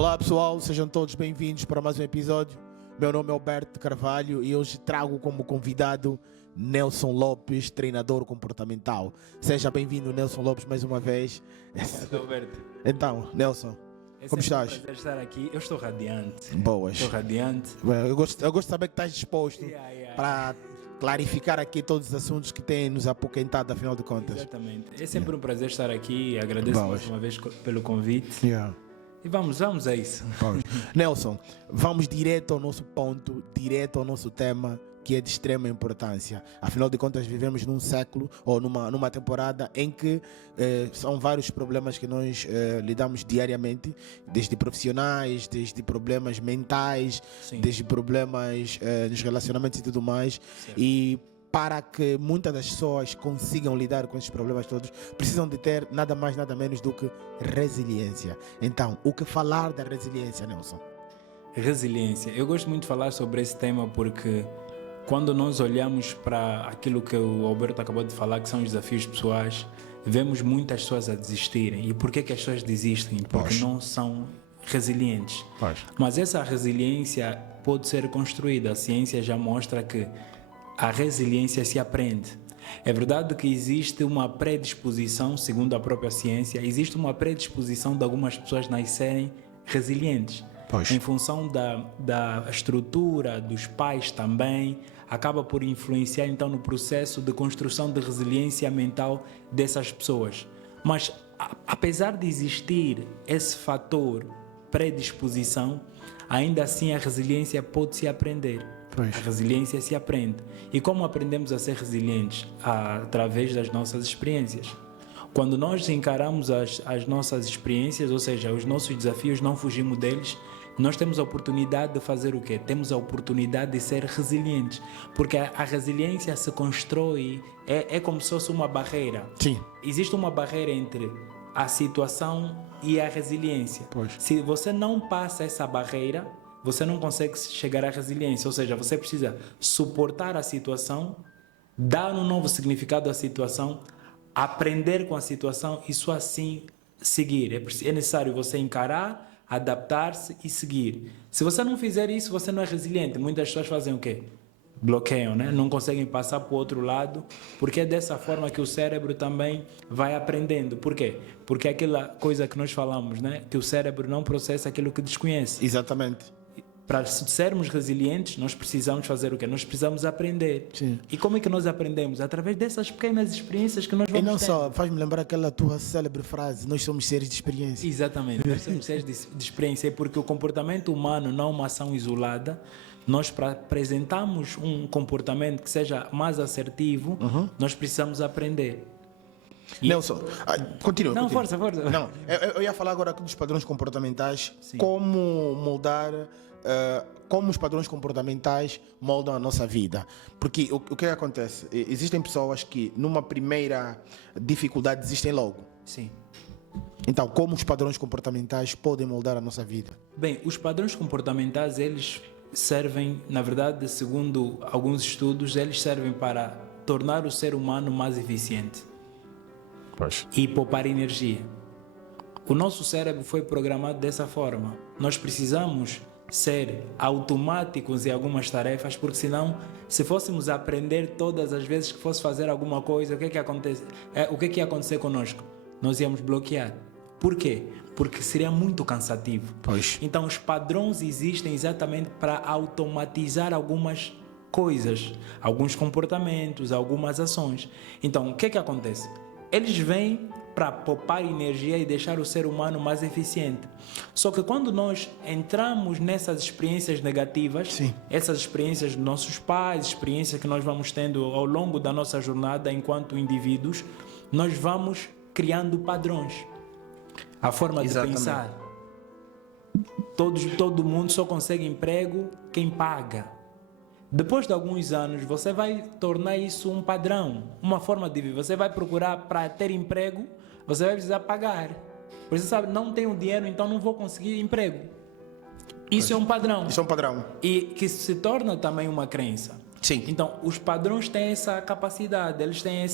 Olá pessoal, sejam todos bem-vindos para mais um episódio. Meu nome é Alberto Carvalho e hoje trago como convidado Nelson Lopes, treinador comportamental. Seja bem-vindo, Nelson Lopes, mais uma vez. Alberto. Então, Nelson, como estás? É um prazer estar aqui. Eu estou radiante. Boas. Estou radiante. Eu gosto de saber que estás disposto Yeah. para clarificar aqui todos os assuntos que têm nos apoquentado, afinal de contas. Exatamente. É sempre um prazer estar aqui. Agradeço Boas. mais uma vez pelo convite. Yeah. E vamos a isso. Nelson, vamos direto ao nosso ponto, direto ao nosso tema, que é de extrema importância. Afinal de contas, vivemos num século ou numa temporada em que são vários problemas que nós lidamos diariamente, desde profissionais, desde problemas mentais, Sim. desde problemas nos relacionamentos e tudo mais. Certo. E para que muitas das pessoas consigam lidar com esses problemas todos, precisam de ter nada mais, nada menos do que resiliência. Então, o que falar da resiliência, Nelson? Resiliência. Eu gosto muito de falar sobre esse tema porque quando nós olhamos para aquilo que o Alberto acabou de falar, que são os desafios pessoais, vemos muitas pessoas a desistirem. E por que que as pessoas desistem? Porque não são resilientes. Mas essa resiliência pode ser construída. A ciência já mostra que a resiliência se aprende. É verdade que existe uma predisposição, segundo a própria ciência, existe uma predisposição de algumas pessoas nascerem resilientes. Em função da estrutura dos pais também, acaba por influenciar então no processo de construção de resiliência mental dessas pessoas. Mas apesar de existir esse fator predisposição, ainda assim a resiliência pode-se aprender. A resiliência se aprende. E como aprendemos a ser resilientes? Através das nossas experiências. Quando nós encaramos as nossas experiências, ou seja, os nossos desafios, não fugimos deles, nós temos a oportunidade de fazer o quê? Temos a oportunidade de ser resilientes. Porque a resiliência se constrói, é como se fosse uma barreira. Sim. Existe uma barreira entre a situação e a resiliência. Se você não passa essa barreira, você não consegue chegar à resiliência, ou seja, você precisa suportar a situação, dar um novo significado à situação, aprender com a situação e só assim seguir. É necessário você encarar, adaptar-se e seguir. Se você não fizer isso, você não é resiliente. Muitas pessoas fazem o quê? Bloqueiam, né? Não conseguem passar para o outro lado, porque é dessa forma que o cérebro também vai aprendendo. Por quê? Porque é aquela coisa que nós falamos, né? Que o cérebro não processa aquilo que desconhece. Exatamente. Para sermos resilientes, nós precisamos fazer o quê? Nós precisamos aprender. Sim. E como é que nós aprendemos? Através dessas pequenas experiências que nós vamos E não tendo. só, faz-me lembrar aquela tua célebre frase: nós somos seres de experiência. Exatamente, nós somos seres de experiência, porque o comportamento humano não é uma ação isolada. Nós, para apresentarmos um comportamento que seja mais assertivo, nós precisamos aprender. Nelson, continua. Não, força. Não, eu ia falar agora aqui dos padrões comportamentais, Sim. como moldar, como os padrões comportamentais moldam a nossa vida. Porque o que acontece? Existem pessoas que numa primeira dificuldade desistem logo. Sim. Então, como os padrões comportamentais podem moldar a nossa vida? Bem, os padrões comportamentais, eles servem, na verdade, segundo alguns estudos, eles servem para tornar o ser humano mais eficiente e poupar energia. O nosso cérebro foi programado dessa forma. Nós precisamos ser automáticos em algumas tarefas, porque senão, se fôssemos aprender todas as vezes que fosse fazer alguma coisa, o que ia acontecer conosco? Nós íamos bloquear. Por quê? Porque seria muito cansativo. Então, os padrões existem exatamente para automatizar algumas coisas, alguns comportamentos, algumas ações. Então, o que acontece? Eles vêm para poupar energia e deixar o ser humano mais eficiente. Só que quando nós entramos nessas experiências negativas, Sim. essas experiências dos nossos pais, experiências que nós vamos tendo ao longo da nossa jornada enquanto indivíduos, nós vamos criando padrões. A forma de pensar. Todo mundo só consegue emprego quem paga. Depois de alguns anos, você vai tornar isso um padrão, uma forma de viver. Você vai procurar para ter emprego, você vai precisar pagar. Você sabe, não tenho dinheiro, então não vou conseguir emprego. Isso é um padrão. Isso é um padrão. E que se torna também uma crença. Sim. Então, os padrões têm essa capacidade, eles têm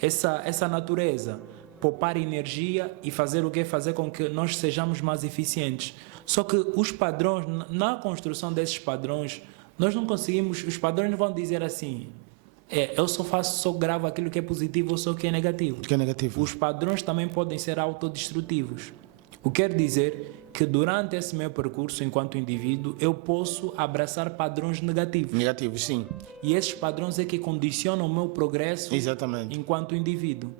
essa natureza. poupar energia e fazer o quê? Fazer com que nós sejamos mais eficientes. Só que os padrões, na construção desses padrões, nós não conseguimos, os padrões vão dizer assim, eu só gravo aquilo que é positivo ou só que é negativo. Que é negativo. Os padrões também podem ser autodestrutivos. O que quer dizer que durante esse meu percurso enquanto indivíduo, eu posso abraçar padrões negativos. Negativos, sim. E esses padrões é que condicionam o meu progresso Exatamente. enquanto indivíduo.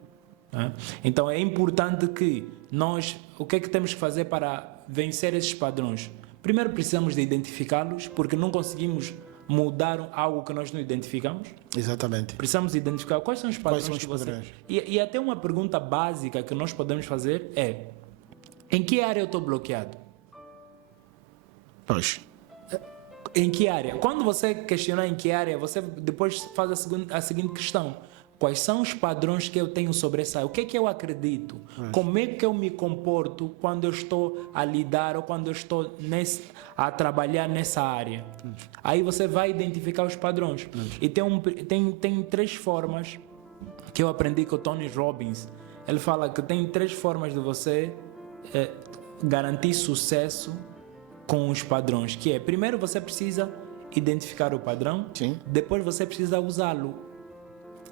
Então é importante que nós, o que é que temos que fazer para vencer esses padrões? Primeiro precisamos de identificá-los, porque não conseguimos mudar algo que nós não identificamos. Exatamente. Precisamos identificar quais são os padrões Quais são os que você... padrões? E até uma pergunta básica que nós podemos fazer é: em que área eu estou bloqueado? Pois. Em que área? Quando você questionar em que área, você depois faz a seguinte questão: quais são os padrões que eu tenho sobressair? O que é que eu acredito? Como é que eu me comporto quando eu estou a lidar ou quando eu estou a trabalhar nessa área? Aí você vai identificar os padrões. E tem 3 formas que eu aprendi com o Tony Robbins. Ele fala que tem 3 formas de você garantir sucesso com os padrões, que é: primeiro você precisa identificar o padrão, Sim. depois você precisa usá-lo.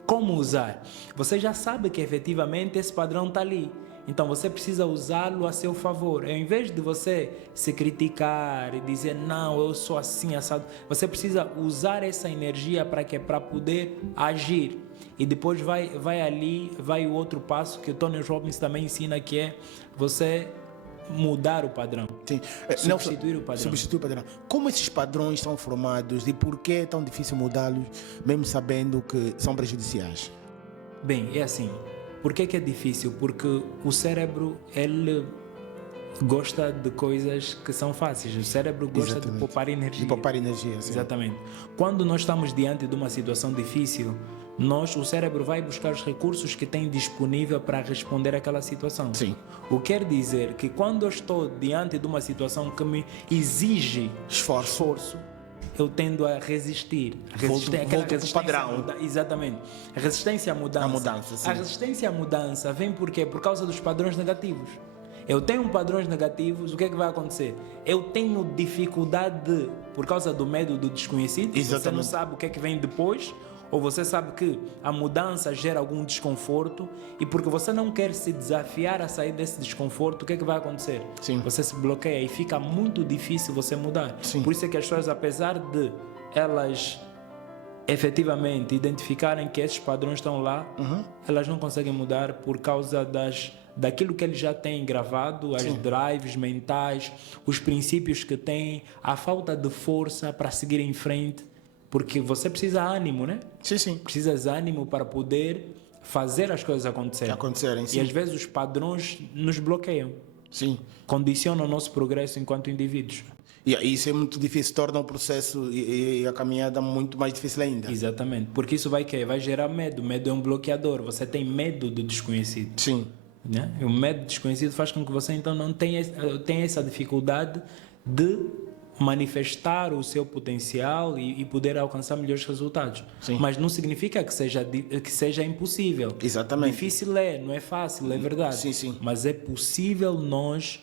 Como usar? Você já sabe que efetivamente esse padrão está ali, então você precisa usá-lo a seu favor. Ao invés de você se criticar e dizer não, eu sou assim, assado, você precisa usar essa energia para poder agir. E depois vai o outro passo que o Tony Robbins também ensina, que é você mudar o padrão. Sim. Substituir o padrão. Substituir o padrão. Como esses padrões são formados e por que é tão difícil mudá-los, mesmo sabendo que são prejudiciais? Bem, é assim. Por que é difícil? Porque o cérebro, ele gosta de coisas que são fáceis. O cérebro gosta Exatamente. de poupar energia. De poupar energia, sim. Exatamente. Quando nós estamos diante de uma situação difícil, o cérebro vai buscar os recursos que tem disponível para responder àquela situação. Sim. O que quer dizer que quando eu estou diante de uma situação que me exige esforço, eu tendo a resistir. Volto para o padrão. Exatamente. A resistência à mudança. A mudança, sim. A resistência à mudança vem por quê? Por causa dos padrões negativos. Eu tenho padrões negativos, o que é que vai acontecer? Eu tenho dificuldade por causa do medo do desconhecido. Exatamente. Você não sabe o que é que vem depois, ou você sabe que a mudança gera algum desconforto, e porque você não quer se desafiar a sair desse desconforto, o que é que vai acontecer? Sim. Você se bloqueia e fica muito difícil você mudar. Sim. Por isso é que as pessoas, apesar de elas efetivamente identificarem que esses padrões estão lá, elas não conseguem mudar por causa daquilo que eles já têm gravado, as drives mentais, os princípios que têm, a falta de força para seguir em frente, porque você precisa de ânimo, né? Sim, sim. Precisas de ânimo para poder fazer as coisas acontecerem. Sim. E às vezes os padrões nos bloqueiam, Sim. condicionam o nosso progresso enquanto indivíduos. E isso é muito difícil, torna o processo e a caminhada muito mais difícil ainda. Exatamente, porque isso vai gerar medo. Medo é um bloqueador, você tem medo do desconhecido. Sim. Né? O medo desconhecido faz com que você então não tenha essa dificuldade de manifestar o seu potencial e poder alcançar melhores resultados. Sim. Mas não significa que seja impossível. Exatamente. Difícil não é fácil, é verdade. Sim, sim. Mas é possível nós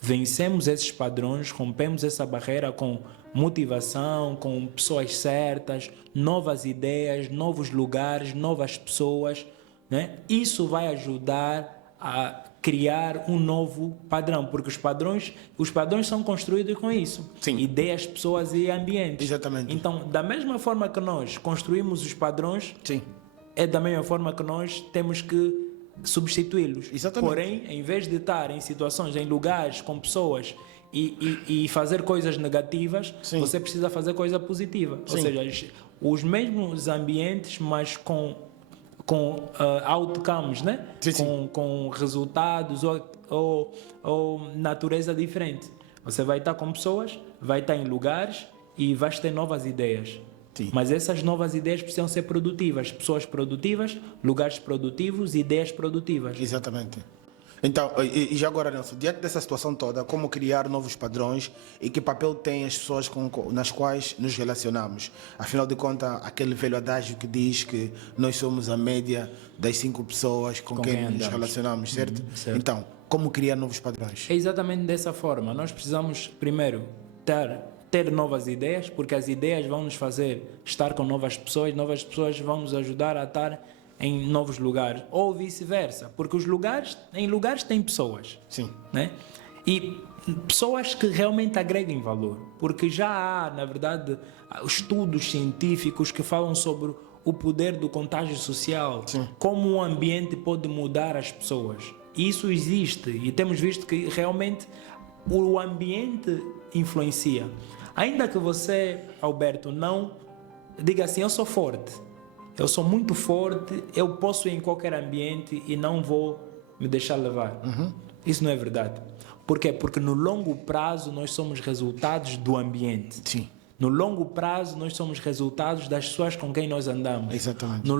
vencemos esses padrões, rompemos essa barreira com motivação, com pessoas certas, novas ideias, novos lugares, novas pessoas, né? Isso vai ajudar a criar um novo padrão, porque os padrões são construídos com isso. Sim. Ideias, pessoas e ambientes. Exatamente. Então, da mesma forma que nós construímos os padrões, Sim. é da mesma forma que nós temos que substituí-los. Exatamente. Porém, em vez de estar em situações, em lugares com pessoas e fazer coisas negativas, Sim. você precisa fazer coisa positiva. Sim. Ou seja, os mesmos ambientes, mas com outcomes, né? Sim, sim. Com resultados ou natureza diferente. Você vai estar com pessoas, vai estar em lugares e vais ter novas ideias. Sim. Mas essas novas ideias precisam ser produtivas. Pessoas produtivas, lugares produtivos, ideias produtivas. Exatamente. Então, e já agora, Nelson, diante dessa situação toda, como criar novos padrões e que papel têm as pessoas nas quais nos relacionamos? Afinal de contas, aquele velho adágio que diz que nós somos a média das 5 pessoas com quem nos andamos. relacionamos, certo? Certo. Então, como criar novos padrões? É exatamente dessa forma. Nós precisamos, primeiro, ter novas ideias, porque as ideias vão nos fazer estar com novas pessoas vão nos ajudar a estar em novos lugares, ou vice-versa, porque em lugares tem pessoas. Sim. Né? E pessoas que realmente agreguem valor, porque já há, na verdade, estudos científicos que falam sobre o poder do contágio social, Sim. como o ambiente pode mudar as pessoas. Isso existe e temos visto que realmente o ambiente influencia. Ainda que você, Alberto, não diga assim, eu sou forte, eu sou muito forte, eu posso ir em qualquer ambiente e não vou me deixar levar. Isso não é verdade. Por quê? Porque no longo prazo nós somos resultados do ambiente. Sim. No longo prazo nós somos resultados das pessoas com quem nós andamos. Exatamente. No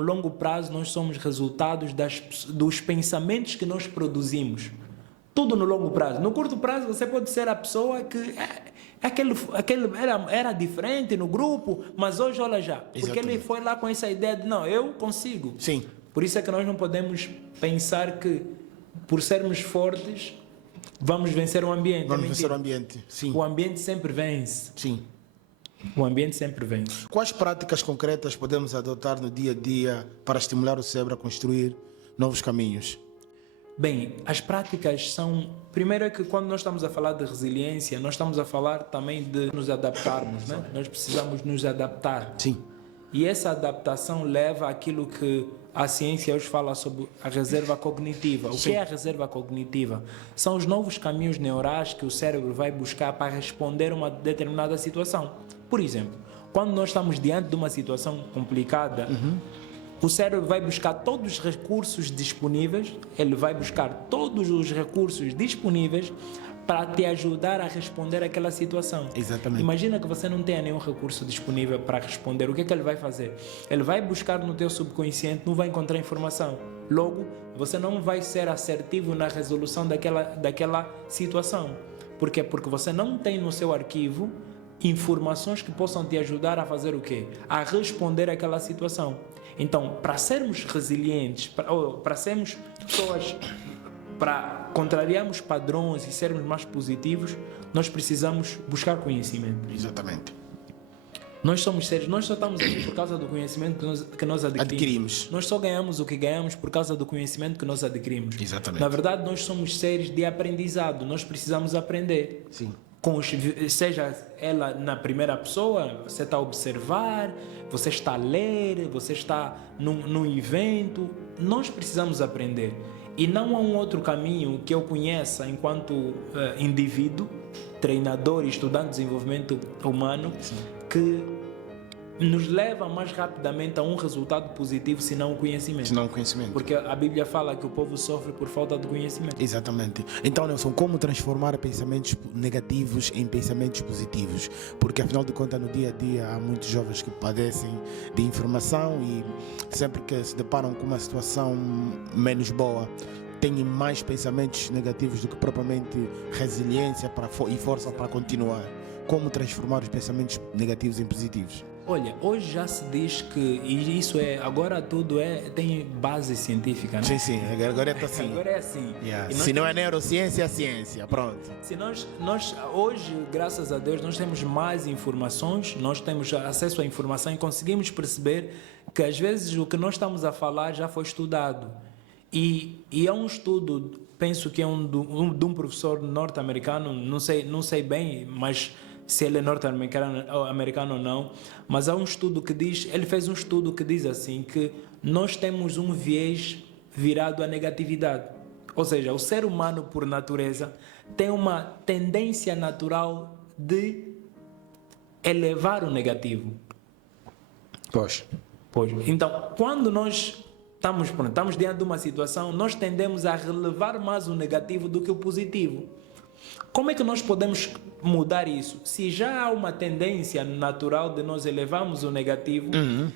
longo prazo nós somos resultados dos pensamentos que nós produzimos. Tudo no longo prazo. No curto prazo você pode ser a pessoa que era diferente no grupo, mas hoje olha já. Porque Exatamente. ele foi lá com essa ideia de não, eu consigo. Sim. Por isso é que nós não podemos pensar que por sermos fortes vamos vencer o ambiente. Vamos É vencer o mentira. ambiente. Sim. O ambiente sempre vence. Sim. O ambiente sempre vence. Quais práticas concretas podemos adotar no dia a dia para estimular o cérebro a construir novos caminhos? Bem, as práticas são... Primeiro é que quando nós estamos a falar de resiliência, nós estamos a falar também de nos adaptarmos, né? Nós precisamos nos adaptar. Sim. E essa adaptação leva àquilo que a ciência hoje fala sobre a reserva cognitiva. O que é a reserva cognitiva? São os novos caminhos neurais que o cérebro vai buscar para responder a uma determinada situação. Por exemplo, quando nós estamos diante de uma situação complicada, o cérebro vai buscar todos os recursos disponíveis, ele vai buscar todos os recursos disponíveis para te ajudar a responder àquela situação. Exatamente. Imagina que você não tenha nenhum recurso disponível para responder. O que é que ele vai fazer? Ele vai buscar no teu subconsciente, não vai encontrar informação. Logo, você não vai ser assertivo na resolução daquela situação. Por quê? Porque você não tem no seu arquivo informações que possam te ajudar a fazer o quê? A responder àquela situação. Então, para sermos resilientes, para sermos pessoas, para contrariarmos padrões e sermos mais positivos, nós precisamos buscar conhecimento. Exatamente. Nós somos seres, nós só estamos aqui por causa do conhecimento que nós adquirimos. Nós só ganhamos o que ganhamos por causa do conhecimento que nós adquirimos. Exatamente. Na verdade, nós somos seres de aprendizado, nós precisamos aprender. Sim. Seja ela na primeira pessoa, você está a observar, você está a ler, você está num evento, nós precisamos aprender. E não há um outro caminho que eu conheça enquanto indivíduo, treinador e estudante de desenvolvimento humano, que nos leva mais rapidamente a um resultado positivo, senão o conhecimento. Senão o conhecimento. Porque a Bíblia fala que o povo sofre por falta de conhecimento. Exatamente. Então, Nelson, como transformar pensamentos negativos em pensamentos positivos? Porque, afinal de contas, no dia a dia há muitos jovens que padecem de informação e sempre que se deparam com uma situação menos boa, têm mais pensamentos negativos do que propriamente resiliência e força para continuar. Como transformar os pensamentos negativos em positivos? Olha, hoje já se diz que, e isso agora tudo tem base científica, né? Sim, agora é assim. Agora é assim. Yeah. Se não é neurociência, é ciência, pronto. Se nós hoje, graças a Deus, nós temos mais informações, nós temos acesso à informação e conseguimos perceber que às vezes o que nós estamos a falar já foi estudado. E é um estudo, penso que é de um professor norte-americano, não sei bem, mas se ele é norte-americano ou não, mas há um estudo que diz, ele fez um estudo que diz assim, que nós temos um viés virado à negatividade. Ou seja, o ser humano, por natureza, tem uma tendência natural de elevar o negativo. Pois. Então, quando nós estamos diante de uma situação, nós tendemos a relevar mais o negativo do que o positivo. Como é que nós podemos mudar isso? Se já há uma tendência natural de nós elevarmos o negativo,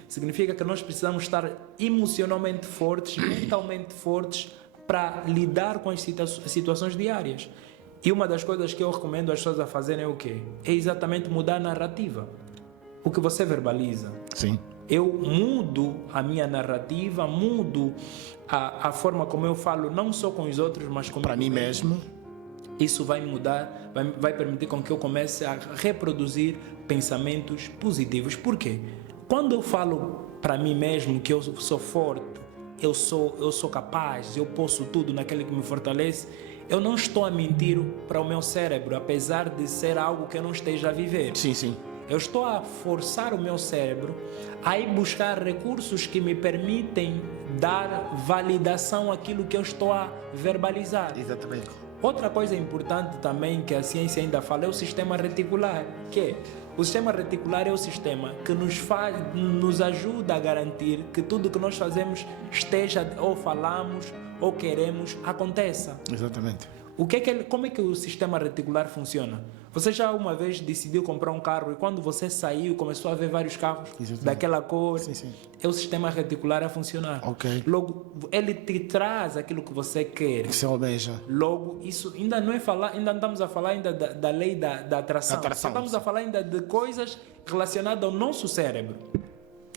significa que nós precisamos estar emocionalmente fortes, mentalmente fortes, para lidar com as situações diárias. E uma das coisas que eu recomendo as pessoas a fazerem é o quê? É exatamente mudar a narrativa. O que você verbaliza. Sim. Eu mudo a minha narrativa, mudo a forma como eu falo, não só com os outros, mas comigo Para mim mesmo. Isso vai mudar, vai permitir com que eu comece a reproduzir pensamentos positivos. Por quê? Quando eu falo para mim mesmo que eu sou forte, eu sou capaz, eu posso tudo naquele que me fortalece, eu não estou a mentir para o meu cérebro, apesar de ser algo que eu não esteja a viver. Sim, sim. Eu estou a forçar o meu cérebro a ir buscar recursos que me permitem dar validação àquilo que eu estou a verbalizar. Exatamente. Outra coisa importante também que a ciência ainda fala é o sistema reticular, que o sistema reticular é o sistema que nos ajuda a garantir que tudo que nós fazemos esteja, ou falamos, ou queremos, aconteça. Exatamente. Como é que o sistema reticular funciona? Você já uma vez decidiu comprar um carro e quando você saiu começou a ver vários carros daquela cor? Sim, sim. É o sistema reticular a funcionar. Ok. Logo, ele te traz aquilo que você quer. Que se almeja. Logo, isso ainda não estamos a falar ainda da lei da atração. Atração. Estamos a falar ainda de coisas relacionadas ao nosso cérebro.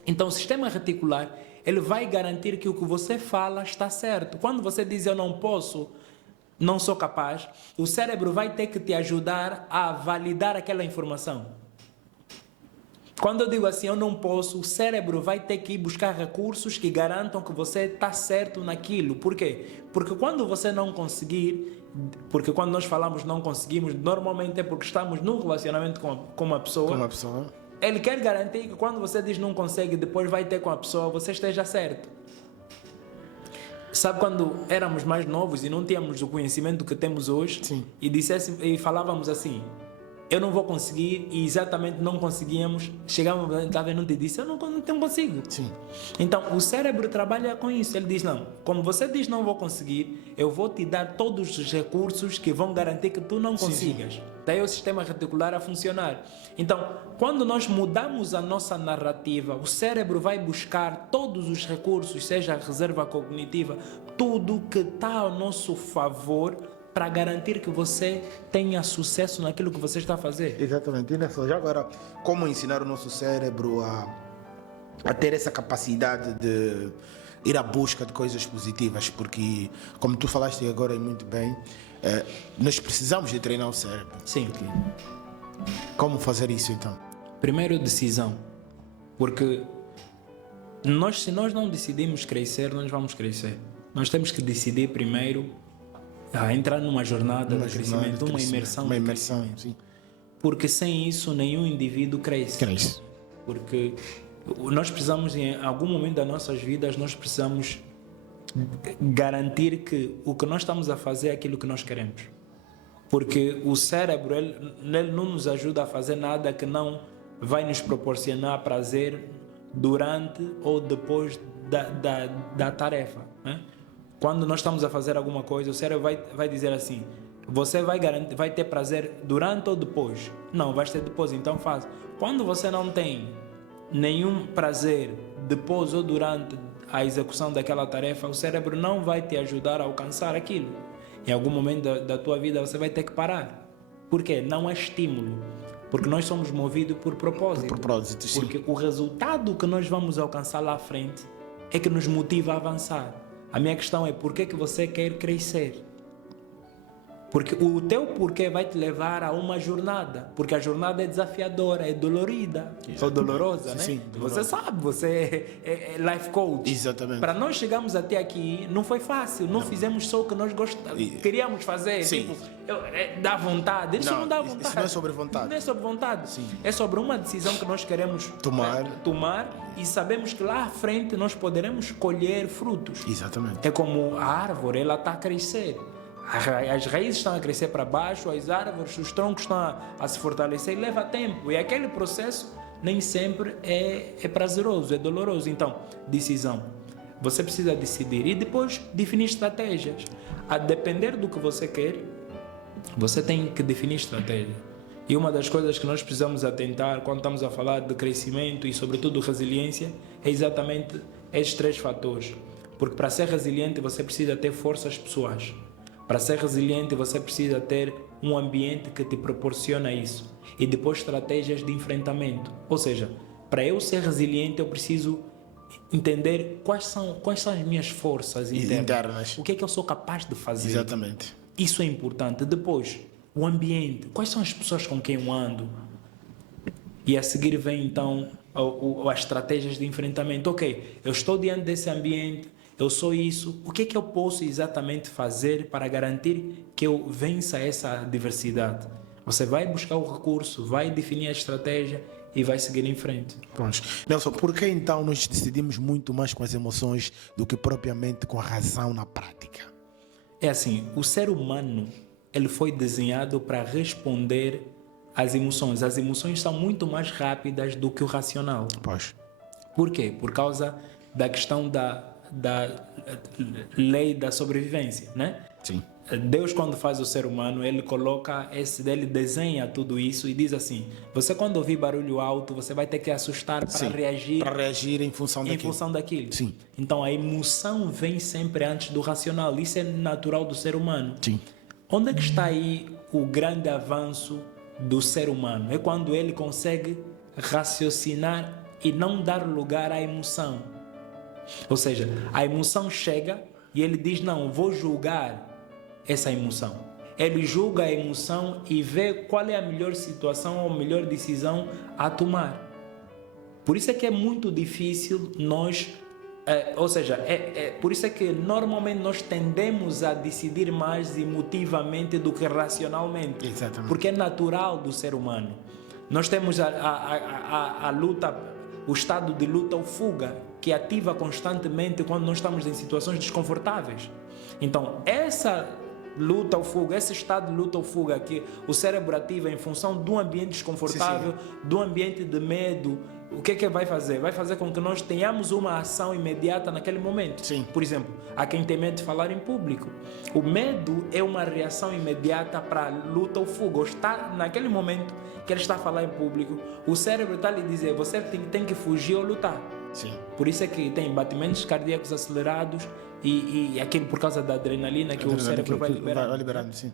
Então, o sistema reticular, ele vai garantir que o que você fala está certo. Quando você diz eu não posso, não sou capaz, o cérebro vai ter que te ajudar a validar aquela informação. Quando eu digo assim, eu não posso, o cérebro vai ter que ir buscar recursos que garantam que você está certo naquilo. Por quê? Porque quando você não conseguir, porque quando nós falamos não conseguimos, normalmente é porque estamos num relacionamento com uma pessoa. Com uma pessoa. Ele quer garantir que quando você diz não consegue, depois vai ter com a pessoa, você esteja certo. Sabe quando éramos mais novos e não tínhamos o conhecimento que temos hoje? Sim. E falávamos assim, eu não vou conseguir, e exatamente não conseguíamos, chegávamos, talvez não te disse, eu não consigo. Sim. Então o cérebro trabalha com isso, ele diz não, como você diz não vou conseguir, eu vou te dar todos os recursos que vão garantir que tu não consigas. Sim. Daí o sistema reticular a funcionar. Então, quando nós mudamos a nossa narrativa, o cérebro vai buscar todos os recursos, seja a reserva cognitiva, tudo que está ao nosso favor para garantir que você tenha sucesso naquilo que você está a fazer. Exatamente. E nessa, já agora, como ensinar o nosso cérebro a ter essa capacidade de ir à busca de coisas positivas? Porque, como tu falaste agora muito bem, nós precisamos de treinar o cérebro. Sim. Porque, como fazer isso então? Primeiro, decisão. Porque se nós não decidirmos crescer, nós vamos crescer. Nós temos que decidir primeiro a entrar numa jornada de crescimento, uma imersão. Uma imersão, sim. Porque sem isso nenhum indivíduo cresce. Porque nós precisamos, em algum momento das nossas vidas, nós precisamos garantir que o que nós estamos a fazer é aquilo que nós queremos. Porque o cérebro, ele não nos ajuda a fazer nada que não vai nos proporcionar prazer durante ou depois da tarefa, né? Quando nós estamos a fazer alguma coisa, o cérebro vai dizer assim, você vai ter prazer durante ou depois? Não, vai ter depois, então faz. Quando você não tem nenhum prazer depois ou durante a execução daquela tarefa, o cérebro não vai te ajudar a alcançar aquilo. Em algum momento da tua vida você vai ter que parar. Por quê? Não é estímulo. Porque nós somos movidos por propósito. Por propósito, sim. Porque o resultado que nós vamos alcançar lá à frente é que nos motiva a avançar. A minha questão é, por que você quer crescer? Porque o teu porquê vai te levar a uma jornada. Porque a jornada é desafiadora, é dolorida. Ou dolorosa, né? Sim, você sabe, você é life coach. Exatamente. Para nós chegarmos até aqui, não foi fácil. Não fizemos só o que nós queríamos fazer. Sim. Tipo, dá vontade. Isso não dá vontade. Isso não é sobre vontade. Não é sobre vontade. Sim. É sobre uma decisão que nós queremos tomar e sabemos que lá à frente nós poderemos colher frutos. Exatamente. É como a árvore, ela está a crescer. As raízes estão a crescer para baixo, as árvores, os troncos estão a se fortalecer e leva tempo. E aquele processo nem sempre é prazeroso, é doloroso. Então, decisão. Você precisa decidir e depois definir estratégias. A depender do que você quer, você tem que definir estratégia. E uma das coisas que nós precisamos atentar quando estamos a falar de crescimento e sobretudo resiliência é exatamente esses 3 fatores. Porque para ser resiliente você precisa ter forças pessoais. Para ser resiliente você precisa ter um ambiente que te proporciona isso. E depois estratégias de enfrentamento. Ou seja, para eu ser resiliente eu preciso entender quais são as minhas forças internas. O que é que eu sou capaz de fazer. Exatamente. Isso é importante. Depois, o ambiente. Quais são as pessoas com quem eu ando? E a seguir vem então as estratégias de enfrentamento. Ok, eu estou diante desse ambiente, eu sou isso. O que é que eu posso exatamente fazer para garantir que eu vença essa adversidade? Você vai buscar o recurso, vai definir a estratégia e vai seguir em frente. Pronto. Nelson, por que então nós decidimos muito mais com as emoções do que propriamente com a razão na prática? É assim, o ser humano ele foi desenhado para responder às emoções. As emoções são muito mais rápidas do que o racional. Pois. Por quê? Por causa da questão da lei da sobrevivência, né? Sim. Deus, quando faz o ser humano, ele ele desenha tudo isso e diz assim: você, quando ouvir barulho alto, você vai ter que assustar para reagir. Para reagir em função daquilo. Sim. Então a emoção vem sempre antes do racional. Isso é natural do ser humano. Sim. Onde é que está aí o grande avanço do ser humano? É quando ele consegue raciocinar e não dar lugar à emoção. Ou seja, a emoção chega e ele diz: não, vou julgar essa emoção. Ele julga a emoção e vê qual é a melhor situação ou a melhor decisão a tomar. Por isso é que é muito difícil por isso é que normalmente nós tendemos a decidir mais emotivamente do que racionalmente. Exatamente. Porque é natural do ser humano. Nós temos a luta, o estado de luta ou fuga, que ativa constantemente quando nós estamos em situações desconfortáveis. Então, essa luta ou fuga, esse estado de luta ou fuga que o cérebro ativa em função de um ambiente desconfortável, de um ambiente de medo, o que é que vai fazer? Vai fazer com que nós tenhamos uma ação imediata naquele momento. Sim. Por exemplo, há quem tem medo de falar em público. O medo é uma reação imediata para a luta ou fuga. Ou está naquele momento que ele está a falar em público, o cérebro está a lhe dizer: você tem que fugir ou lutar. Sim. Por isso é que tem batimentos cardíacos acelerados e aquilo por causa da adrenalina que o cérebro vai liberando. Vai liberando, sim.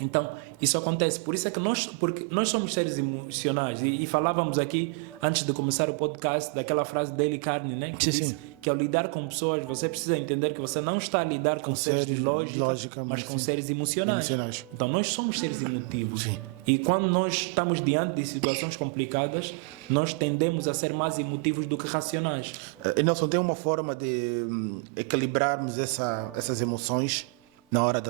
Então, isso acontece. Por isso é que porque nós somos seres emocionais. E falávamos aqui, antes de começar o podcast, daquela frase de Dale Carnegie, né? Que diz que ao lidar com pessoas, você precisa entender que você não está a lidar com seres de lógica, mas com seres emocionais. Então, nós somos seres emotivos. Sim. E quando nós estamos diante de situações complicadas, nós tendemos a ser mais emotivos do que racionais. Nelson, tem uma forma de equilibrarmos essas emoções na hora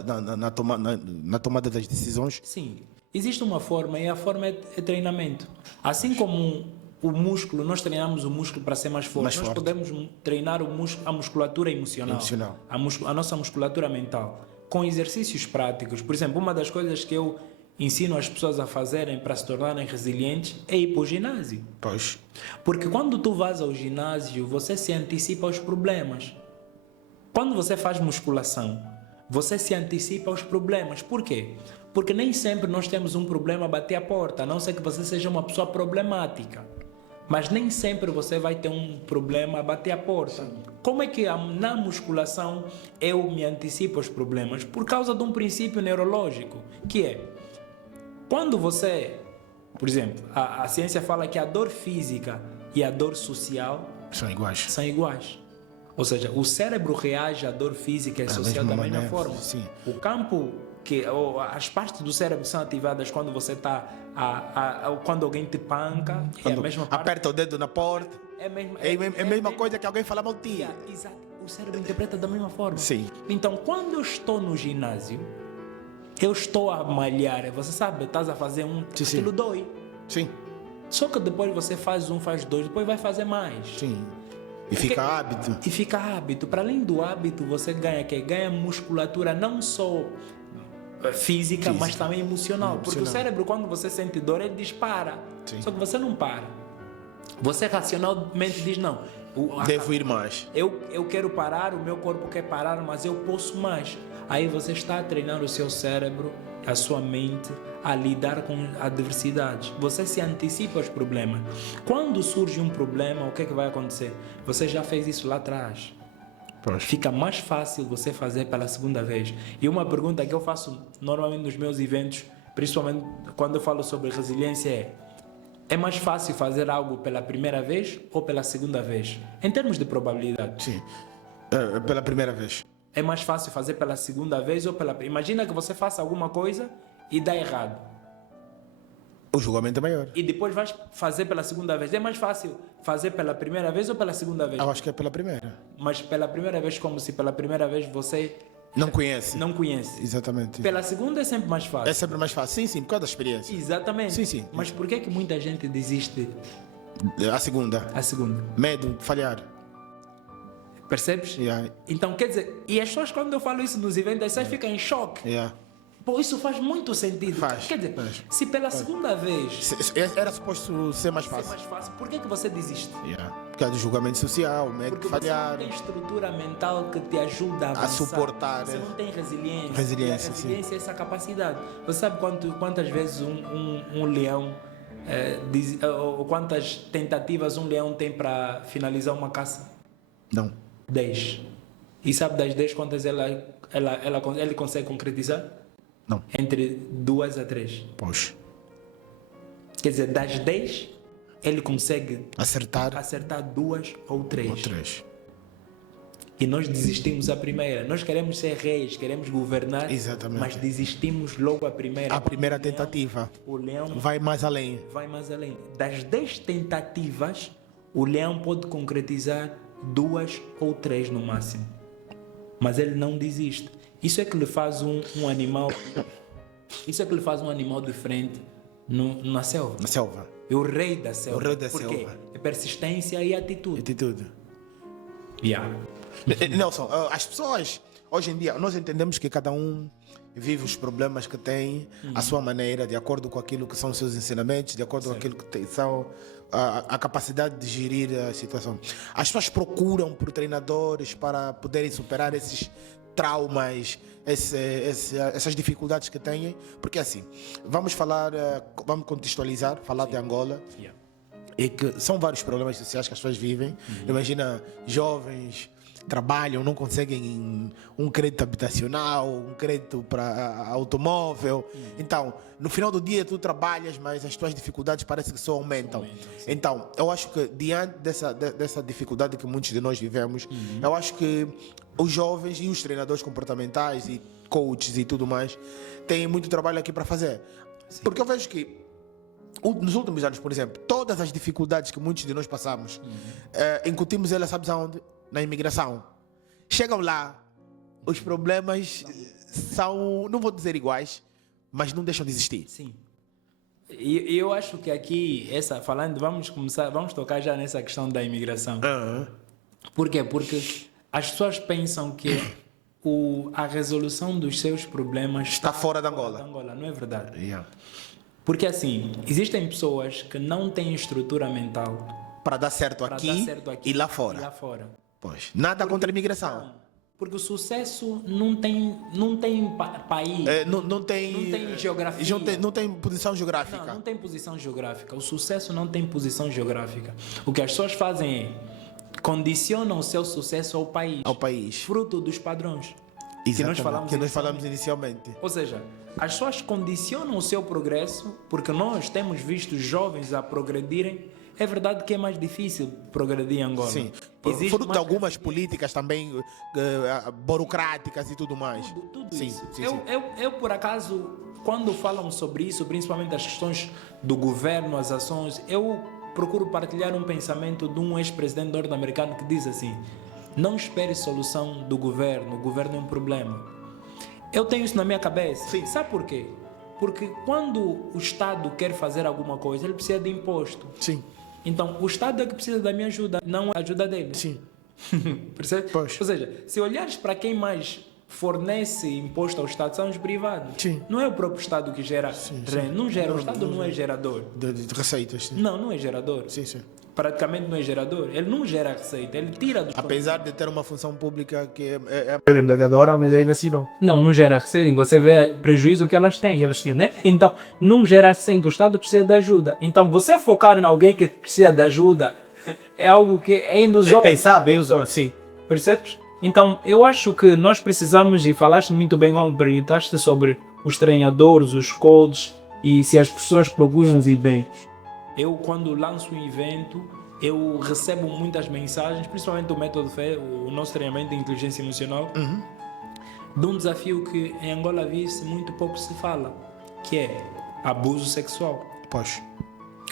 na tomada das decisões? Sim, existe uma forma e a forma é treinamento. Assim como o músculo, nós treinamos o músculo para ser mais forte. Nós podemos treinar a musculatura emocional. A nossa musculatura mental, com exercícios práticos. Por exemplo, uma das coisas que eu ensino as pessoas a fazerem para se tornarem resilientes é ir para o ginásio. Pois. Porque quando tu vas ao ginásio, você se antecipa aos problemas. Quando você faz musculação, você se antecipa aos problemas. Por quê? Porque nem sempre nós temos um problema a bater a porta, a não ser que você seja uma pessoa problemática. Mas nem sempre você vai ter um problema a bater a porta. Sim. Como é que na musculação eu me antecipo aos problemas? Por causa de um princípio neurológico, que é, quando você, por exemplo, a ciência fala que a dor física e a dor social são iguais. Ou seja, o cérebro reage à dor física e social da mesma forma. Sim. O campo, as partes do cérebro que são ativadas quando você está, quando alguém te panca, quando é a mesma parte. Aperta o dedo na porta, é a mesma coisa que alguém fala mal de ti. Exato. O cérebro interpreta da mesma forma. Sim. Então, quando eu estou no ginásio, eu estou a malhar, você sabe, estás a fazer aquilo dói. Sim. Só que depois você faz faz dois, depois vai fazer mais. Sim. E fica hábito. Para além do hábito, você ganha musculatura não só física, mas também emocional. Porque o cérebro, quando você sente dor, ele dispara. Sim. Só que você não para. Você racionalmente diz: não, devo ir mais. Eu quero parar, o meu corpo quer parar, mas eu posso mais. Aí você está a treinar o seu cérebro, a sua mente, a lidar com adversidades. Você se antecipa aos problemas. Quando surge um problema, o que é que vai acontecer? Você já fez isso lá atrás. Pois. Fica mais fácil você fazer pela segunda vez. E uma pergunta que eu faço normalmente nos meus eventos, principalmente quando eu falo sobre resiliência, é mais fácil fazer algo pela primeira vez ou pela segunda vez? Em termos de probabilidade. Sim. Pela primeira vez. É mais fácil fazer pela segunda vez ou pela... Imagina que você faça alguma coisa e dá errado. O julgamento é maior. E depois vais fazer pela segunda vez. É mais fácil fazer pela primeira vez ou pela segunda vez? Eu acho que é pela primeira. Mas pela primeira vez, como se pela primeira vez você Não conhece. não conhece. Exatamente. Pela segunda é sempre mais fácil. É sempre mais fácil. Sim, por causa da experiência. Exatamente. Sim, sim. Mas por que muita gente desiste A segunda. a segunda? Medo de falhar. Percebes? Yeah. Então, quer dizer, e as pessoas quando eu falo isso nos eventos, as pessoas ficam em choque. Yeah. Pô, isso faz muito sentido. Faz, Quer dizer, faz. se pela segunda vez Era suposto ser mais é fácil. mais fácil, por que você desiste? Yeah. Por causa do julgamento social, medo Porque de você falhar. não tem estrutura mental que te ajuda a avançar. suportar, Você não tem resiliência. Resiliência, E a resiliência é essa capacidade. Você sabe quantas vezes um leão, ou quantas tentativas um leão tem finalizar uma caça? Não. 10. E sabe das 10 quantas ele consegue concretizar? Não. Entre 2 a 3. Pois. Quer dizer, das 10, ele consegue Acertar. acertar 2 ou 3. Ou 3. E nós desistimos a primeira. Nós queremos ser reis, queremos governar, Exatamente. mas desistimos logo a primeira. A primeira tentativa. O leão Vai mais além. vai mais além. Das 10 tentativas, o leão pode concretizar 2 ou 3 no máximo. Mas ele não desiste. Isso é que lhe faz um animal. Isso é que lhe faz um animal diferente na selva. Na selva. É o rei da selva. O rei da Por quê? selva. É persistência e atitude. Atitude. Yeah. Nelson, as pessoas, hoje em dia, nós entendemos que cada um vive os problemas que tem à sua maneira, de acordo com aquilo que são os seus ensinamentos, de acordo com aquilo que são a capacidade de gerir a situação. As pessoas procuram por treinadores para poderem superar esses traumas, essas dificuldades que têm, porque assim, vamos contextualizar, falar de Angola. Yeah. E que são vários problemas sociais que as pessoas vivem. Imagina jovens trabalham, não conseguem um crédito habitacional, um crédito para automóvel. Então, no final do dia tu trabalhas, mas as tuas dificuldades parece que só aumentam. Então, eu acho que diante dessa dificuldade que muitos de nós vivemos, eu acho que os jovens e os treinadores comportamentais e coaches e tudo mais têm muito trabalho aqui para fazer. Porque eu vejo que nos últimos anos, por exemplo, todas as dificuldades que muitos de nós passamos, incutimos elas, sabes aonde? Na imigração. Chegam lá, os problemas são, não vou dizer iguais, mas não deixam de existir. Sim. E eu acho que aqui, vamos tocar já nessa questão da imigração. Por quê? Porque as pessoas pensam que a resolução dos seus problemas Está fora da Angola. Não é verdade. Yeah. Porque assim, existem pessoas que não têm estrutura mental Para dar certo para aqui dar certo aqui e lá fora. Pois. Nada contra a imigração. Porque o sucesso não tem país. Não tem geografia. Não tem posição geográfica. Não tem posição geográfica. O sucesso não tem posição geográfica. O que as pessoas fazem é condicionam o seu sucesso ao país. Fruto dos padrões. Exatamente, que nós falamos inicialmente. Ou seja, as pessoas condicionam o seu progresso porque nós temos visto jovens a progredirem. É verdade que é mais difícil progredir em Angola. Sim, Existe de algumas políticas também burocráticas e tudo mais. Tudo sim, isso. Sim, eu, por acaso, quando falam sobre isso, principalmente as questões do governo, as ações, eu procuro partilhar um pensamento de um ex-presidente norte-americano que diz assim: não espere solução do governo, o governo é um problema. Eu tenho isso na minha cabeça. Sim. Sabe por quê? Porque quando o Estado quer fazer alguma coisa, ele precisa de imposto. Sim. Então, o Estado é que precisa da minha ajuda, não a ajuda dele. Sim. Percebe? Pois. Ou seja, se olhares para quem mais fornece imposto ao Estado, são os privados. Sim. Não é o próprio Estado que gera renda. Não gera. O Estado não é gerador. De receitas. Sim. Não é gerador. Sim, sim. Praticamente não é gerador. Ele não gera receita, ele tira dos... Apesar de ter uma função pública que é empregadora, mas ainda assim não. Não gera receita. Você vê o prejuízo que elas têm, né? Então, não gera receita. O Estado precisa de ajuda. Então, você focar em alguém que precisa de ajuda é algo que é ilusório. Pensar bem os olhos, sim. Percebes? Então, eu acho que nós precisamos, e falaste muito bem quando perguntaste sobre os treinadores, os coaches, e se as pessoas procuram ir bem. Eu, quando lanço um evento, eu recebo muitas mensagens, principalmente do Método Fé, o nosso treinamento de inteligência emocional, de um desafio que em Angola vice muito pouco se fala, que é abuso sexual. Pois.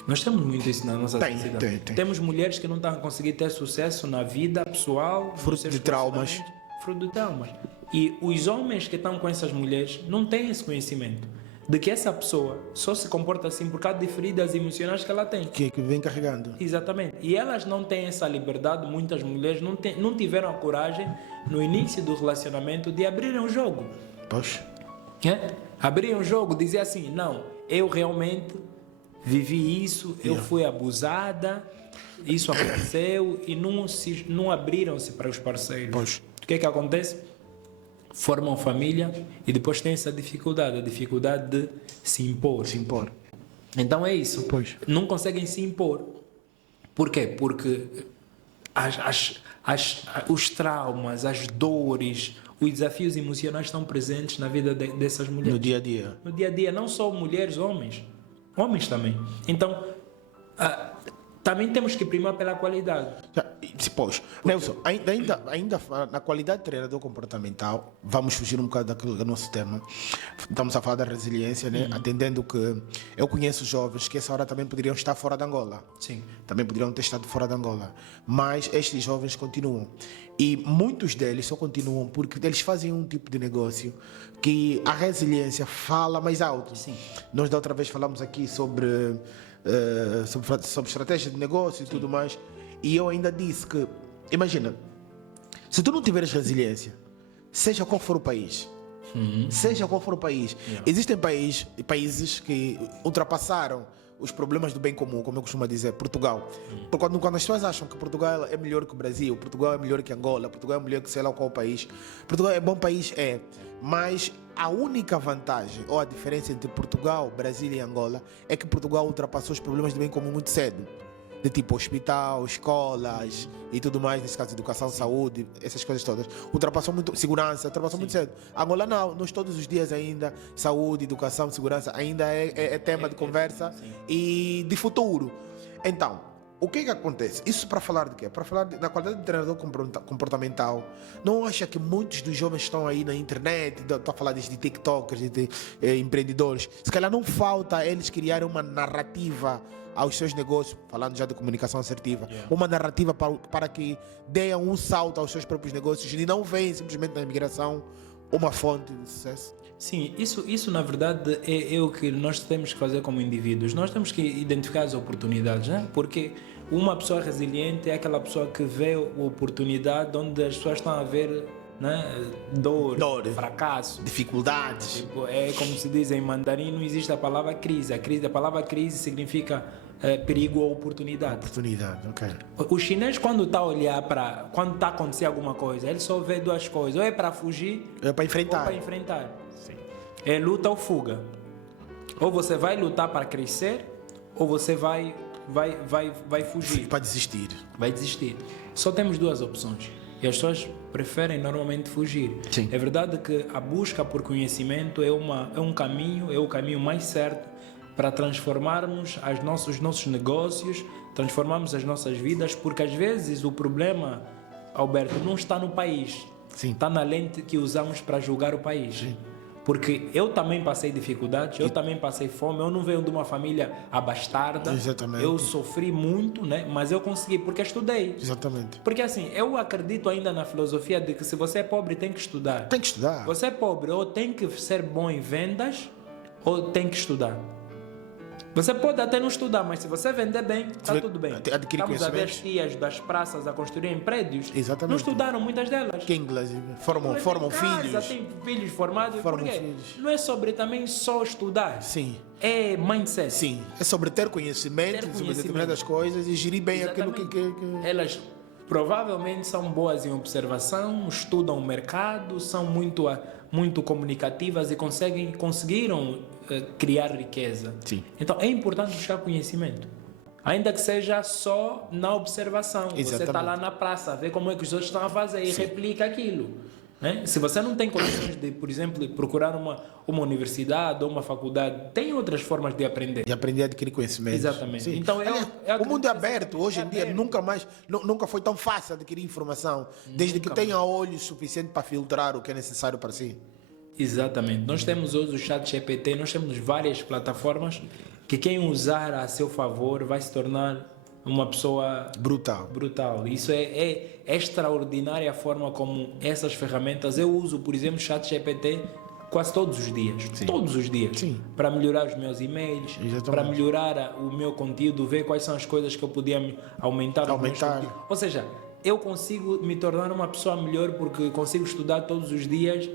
Nós temos muito isso na nossa Tem, sociedade. tem. Temos mulheres que não estão a conseguir ter sucesso na vida pessoal, nos Fruto seus de traumas. relacionamentos, fruto de traumas. E os homens que estão com essas mulheres não têm esse conhecimento de que essa pessoa só se comporta assim por causa de feridas emocionais que ela tem. Que vem carregando. Exatamente. E elas não têm essa liberdade, muitas mulheres não tiveram a coragem no início do relacionamento de abrirem o jogo. Pois. Abrirem o jogo, dizer assim, não, eu realmente vivi isso, eu fui abusada, isso aconteceu, e não abriram-se para os parceiros. Pois. O que é que acontece? Formam família e depois tem essa dificuldade, a dificuldade de se impor. Se impor. Então é isso. Pois. Não conseguem se impor. Por quê? Porque os traumas, as dores, os desafios emocionais estão presentes na vida dessas mulheres. No dia a dia. No dia a dia, não só mulheres, homens. Homens também. Então, também temos que primar pela qualidade. Pois, Nelson, ainda na qualidade de treinador comportamental, vamos fugir um bocado daquilo do nosso tema. Estamos a falar da resiliência, né? Atendendo que eu conheço jovens que essa hora também poderiam estar fora de Angola. Sim. Também poderiam ter estado fora de Angola. Mas estes jovens continuam. E muitos deles só continuam porque eles fazem um tipo de negócio que a resiliência fala mais alto. Sim. Nós da outra vez falamos aqui sobre estratégia de negócio e tudo mais. E eu ainda disse que, imagina, se tu não tiveres resiliência, seja qual for o país, seja qual for o país, existem países que ultrapassaram os problemas do bem comum, como eu costumo dizer, Portugal. Porque quando as pessoas acham que Portugal é melhor que o Brasil, Portugal é melhor que Angola, Portugal é melhor que sei lá qual país, Portugal é bom país, mas a única vantagem ou a diferença entre Portugal, Brasil e Angola é que Portugal ultrapassou os problemas do bem comum muito cedo. De tipo hospital, escolas e tudo mais, nesse caso educação, saúde, essas coisas todas. Ultrapassou muito, segurança, ultrapassou muito cedo. Angola não, nós todos os dias ainda, saúde, educação, segurança, ainda é tema de conversa e de futuro. Então, o que acontece? Isso para falar de quê? Para falar da qualidade de treinador comportamental. Não acha que muitos dos jovens estão aí na internet, estou a falar de TikTokers, de empreendedores, se calhar não falta eles criarem uma narrativa aos seus negócios, falando já de comunicação assertiva, uma narrativa para que deem um salto aos seus próprios negócios e não veem simplesmente na imigração uma fonte de sucesso. Sim, isso na verdade é o que nós temos que fazer como indivíduos. Nós temos que identificar as oportunidades, né? Porque uma pessoa resiliente é aquela pessoa que vê a oportunidade onde as pessoas estão a ver, né, dor, fracasso, dificuldades. Tipo, é como se diz em mandarim, não existe a palavra crise. A palavra crise significa perigo ou oportunidade. Oportunidade, ok. O chinês, quando está a olhar para, quando está a acontecer alguma coisa, ele só vê duas coisas: ou é para fugir, é para enfrentar. Ou para enfrentar. Sim. É luta ou fuga. Ou você vai lutar para crescer, ou você vai fugir. Para desistir. Vai desistir. Só temos duas opções. E as pessoas preferem normalmente fugir. Sim. É verdade que a busca por conhecimento é o caminho mais certo para transformarmos os nossos negócios, transformarmos as nossas vidas, porque às vezes o problema, Alberto, não está no país. Sim. Está na lente que usamos para julgar o país. Sim. Porque eu também passei dificuldades, eu também passei fome, eu não venho de uma família abastarda. Exatamente. Eu sofri muito, né? Mas eu consegui, porque estudei. Exatamente. Porque assim, eu acredito ainda na filosofia de que se você é pobre, tem que estudar. Tem que estudar. Você é pobre, ou tem que ser bom em vendas, ou tem que estudar. Você pode até não estudar, mas se você vender bem, está tudo bem. Estamos a ver as tias das praças a construírem prédios. Exatamente. Não estudaram muitas delas. Que inglês formam filhos. Tem filhos formados. Formam Por quê? filhos. Não é sobre também só estudar. Sim. É mindset. Sim. É sobre ter conhecimento, sobre determinadas coisas e gerir bem Exatamente. aquilo que... Elas provavelmente são boas em observação, estudam o mercado, são muito comunicativas e conseguiram criar riqueza. Sim. Então é importante buscar conhecimento. Ainda que seja só na observação. Você está Exatamente. lá na praça, vê como é que os outros estão a fazer e replica aquilo. Né? Se você não tem condições de, por exemplo, procurar uma universidade ou uma faculdade, tem outras formas de aprender. E aprender a adquirir conhecimento. Exatamente. Sim. Então, O mundo é aberto. Hoje em dia, aberto. nunca foi tão fácil adquirir informação, desde que tenha olhos suficiente para filtrar o que é necessário para si. Exatamente. Nós temos hoje o chat GPT, nós temos várias plataformas que quem usar a seu favor vai se tornar uma pessoa brutal. Isso é extraordinária a forma como essas ferramentas. Eu uso, por exemplo, o chat GPT quase todos os dias. Sim. Todos os dias. Sim. Para melhorar os meus e-mails, Exatamente. para melhorar o meu conteúdo, ver quais são as coisas que eu podia aumentar. no meu Aumentar. conteúdo. Ou seja, eu consigo me tornar uma pessoa melhor porque consigo estudar todos os dias,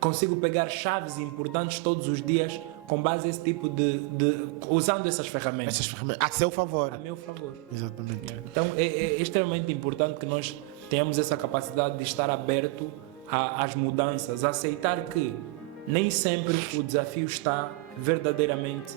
consigo pegar chaves importantes todos os dias com base nesse tipo usando essas ferramentas Essas ferramentas, a seu favor. a meu favor. Exatamente. Então é extremamente importante que nós tenhamos essa capacidade de estar aberto às mudanças, a aceitar que nem sempre o desafio está verdadeiramente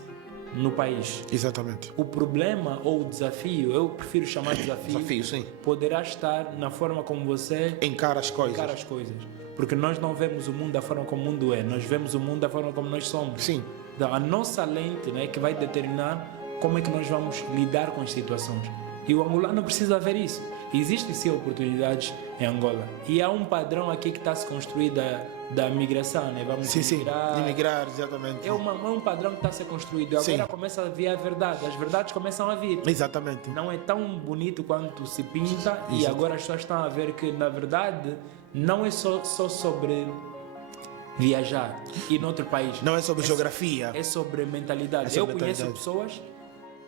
no país. Exatamente. O problema ou o desafio, eu prefiro chamar de Desafio, sim. poderá estar na forma como você Encara as coisas. encara as coisas. Porque nós não vemos o mundo da forma como o mundo é, nós vemos o mundo da forma como nós somos. Sim. Então, a nossa lente, né, que vai determinar como é que nós vamos lidar com as situações. E o angolano precisa ver isso. Existem sim oportunidades em Angola. E há um padrão aqui que está a se construir da migração, né? Vamos Sim, sim. migrar. Imigrar, exatamente. É um padrão que está a ser construído. Agora Sim. começa a vir a verdade. As verdades começam a vir. Exatamente. Não é tão bonito quanto se pinta. E agora as pessoas estão a ver que, na verdade, não é só sobre viajar e noutro país. Não é sobre geografia. É sobre mentalidade. É sobre Eu conheço mentalidade. pessoas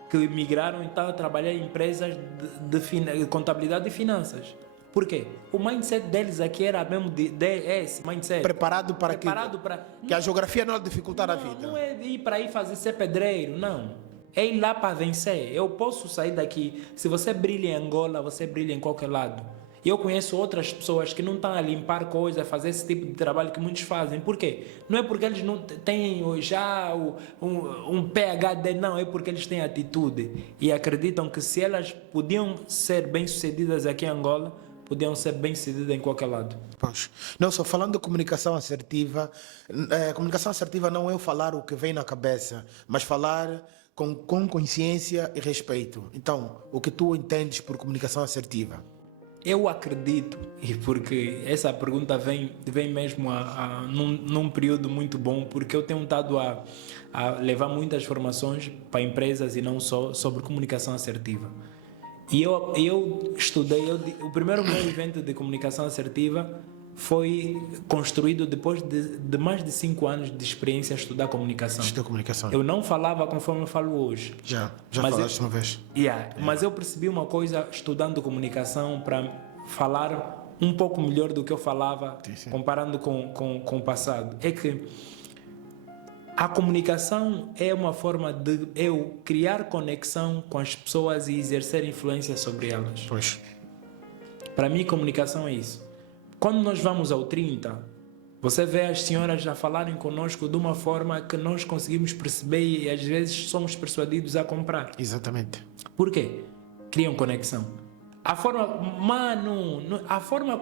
que migraram e estão a trabalhar em empresas de contabilidade e finanças. Por quê? O mindset deles aqui era mesmo esse mindset. Preparado para Preparado para... que a geografia não dificultar a vida. Não é ir para aí fazer ser pedreiro, não. É ir lá para vencer. Eu posso sair daqui. Se você brilha em Angola, você brilha em qualquer lado. Eu conheço outras pessoas que não estão a limpar coisas, a fazer esse tipo de trabalho que muitos fazem. Por quê? Não é porque eles não têm já um PhD, não. É porque eles têm atitude. E acreditam que se elas podiam ser bem-sucedidas aqui em Angola, podiam ser bem-sucedidas em qualquer lado. Pois. Nelson, falando de comunicação assertiva não é falar o que vem na cabeça, mas falar com consciência e respeito. Então, o que tu entendes por comunicação assertiva? Eu acredito, e porque essa pergunta vem mesmo num período muito bom, porque eu tenho estado a levar muitas formações para empresas e não só sobre comunicação assertiva. E eu estudei, o primeiro meu evento de comunicação assertiva foi construído depois de mais de 5 anos de experiência a estudar comunicação. Estudar comunicação. Eu não falava conforme eu falo hoje. Já Mas falaste uma vez. Mas eu percebi uma coisa estudando comunicação para falar um pouco melhor do que eu falava, Sim. comparando com o passado. É que a comunicação é uma forma de eu criar conexão com as pessoas e exercer influência sobre elas. Pois. Para mim, comunicação é isso. Quando nós vamos ao 30, você vê as senhoras já falarem conosco de uma forma que nós conseguimos perceber e às vezes somos persuadidos a comprar. Exatamente. Por quê? Criam conexão. A forma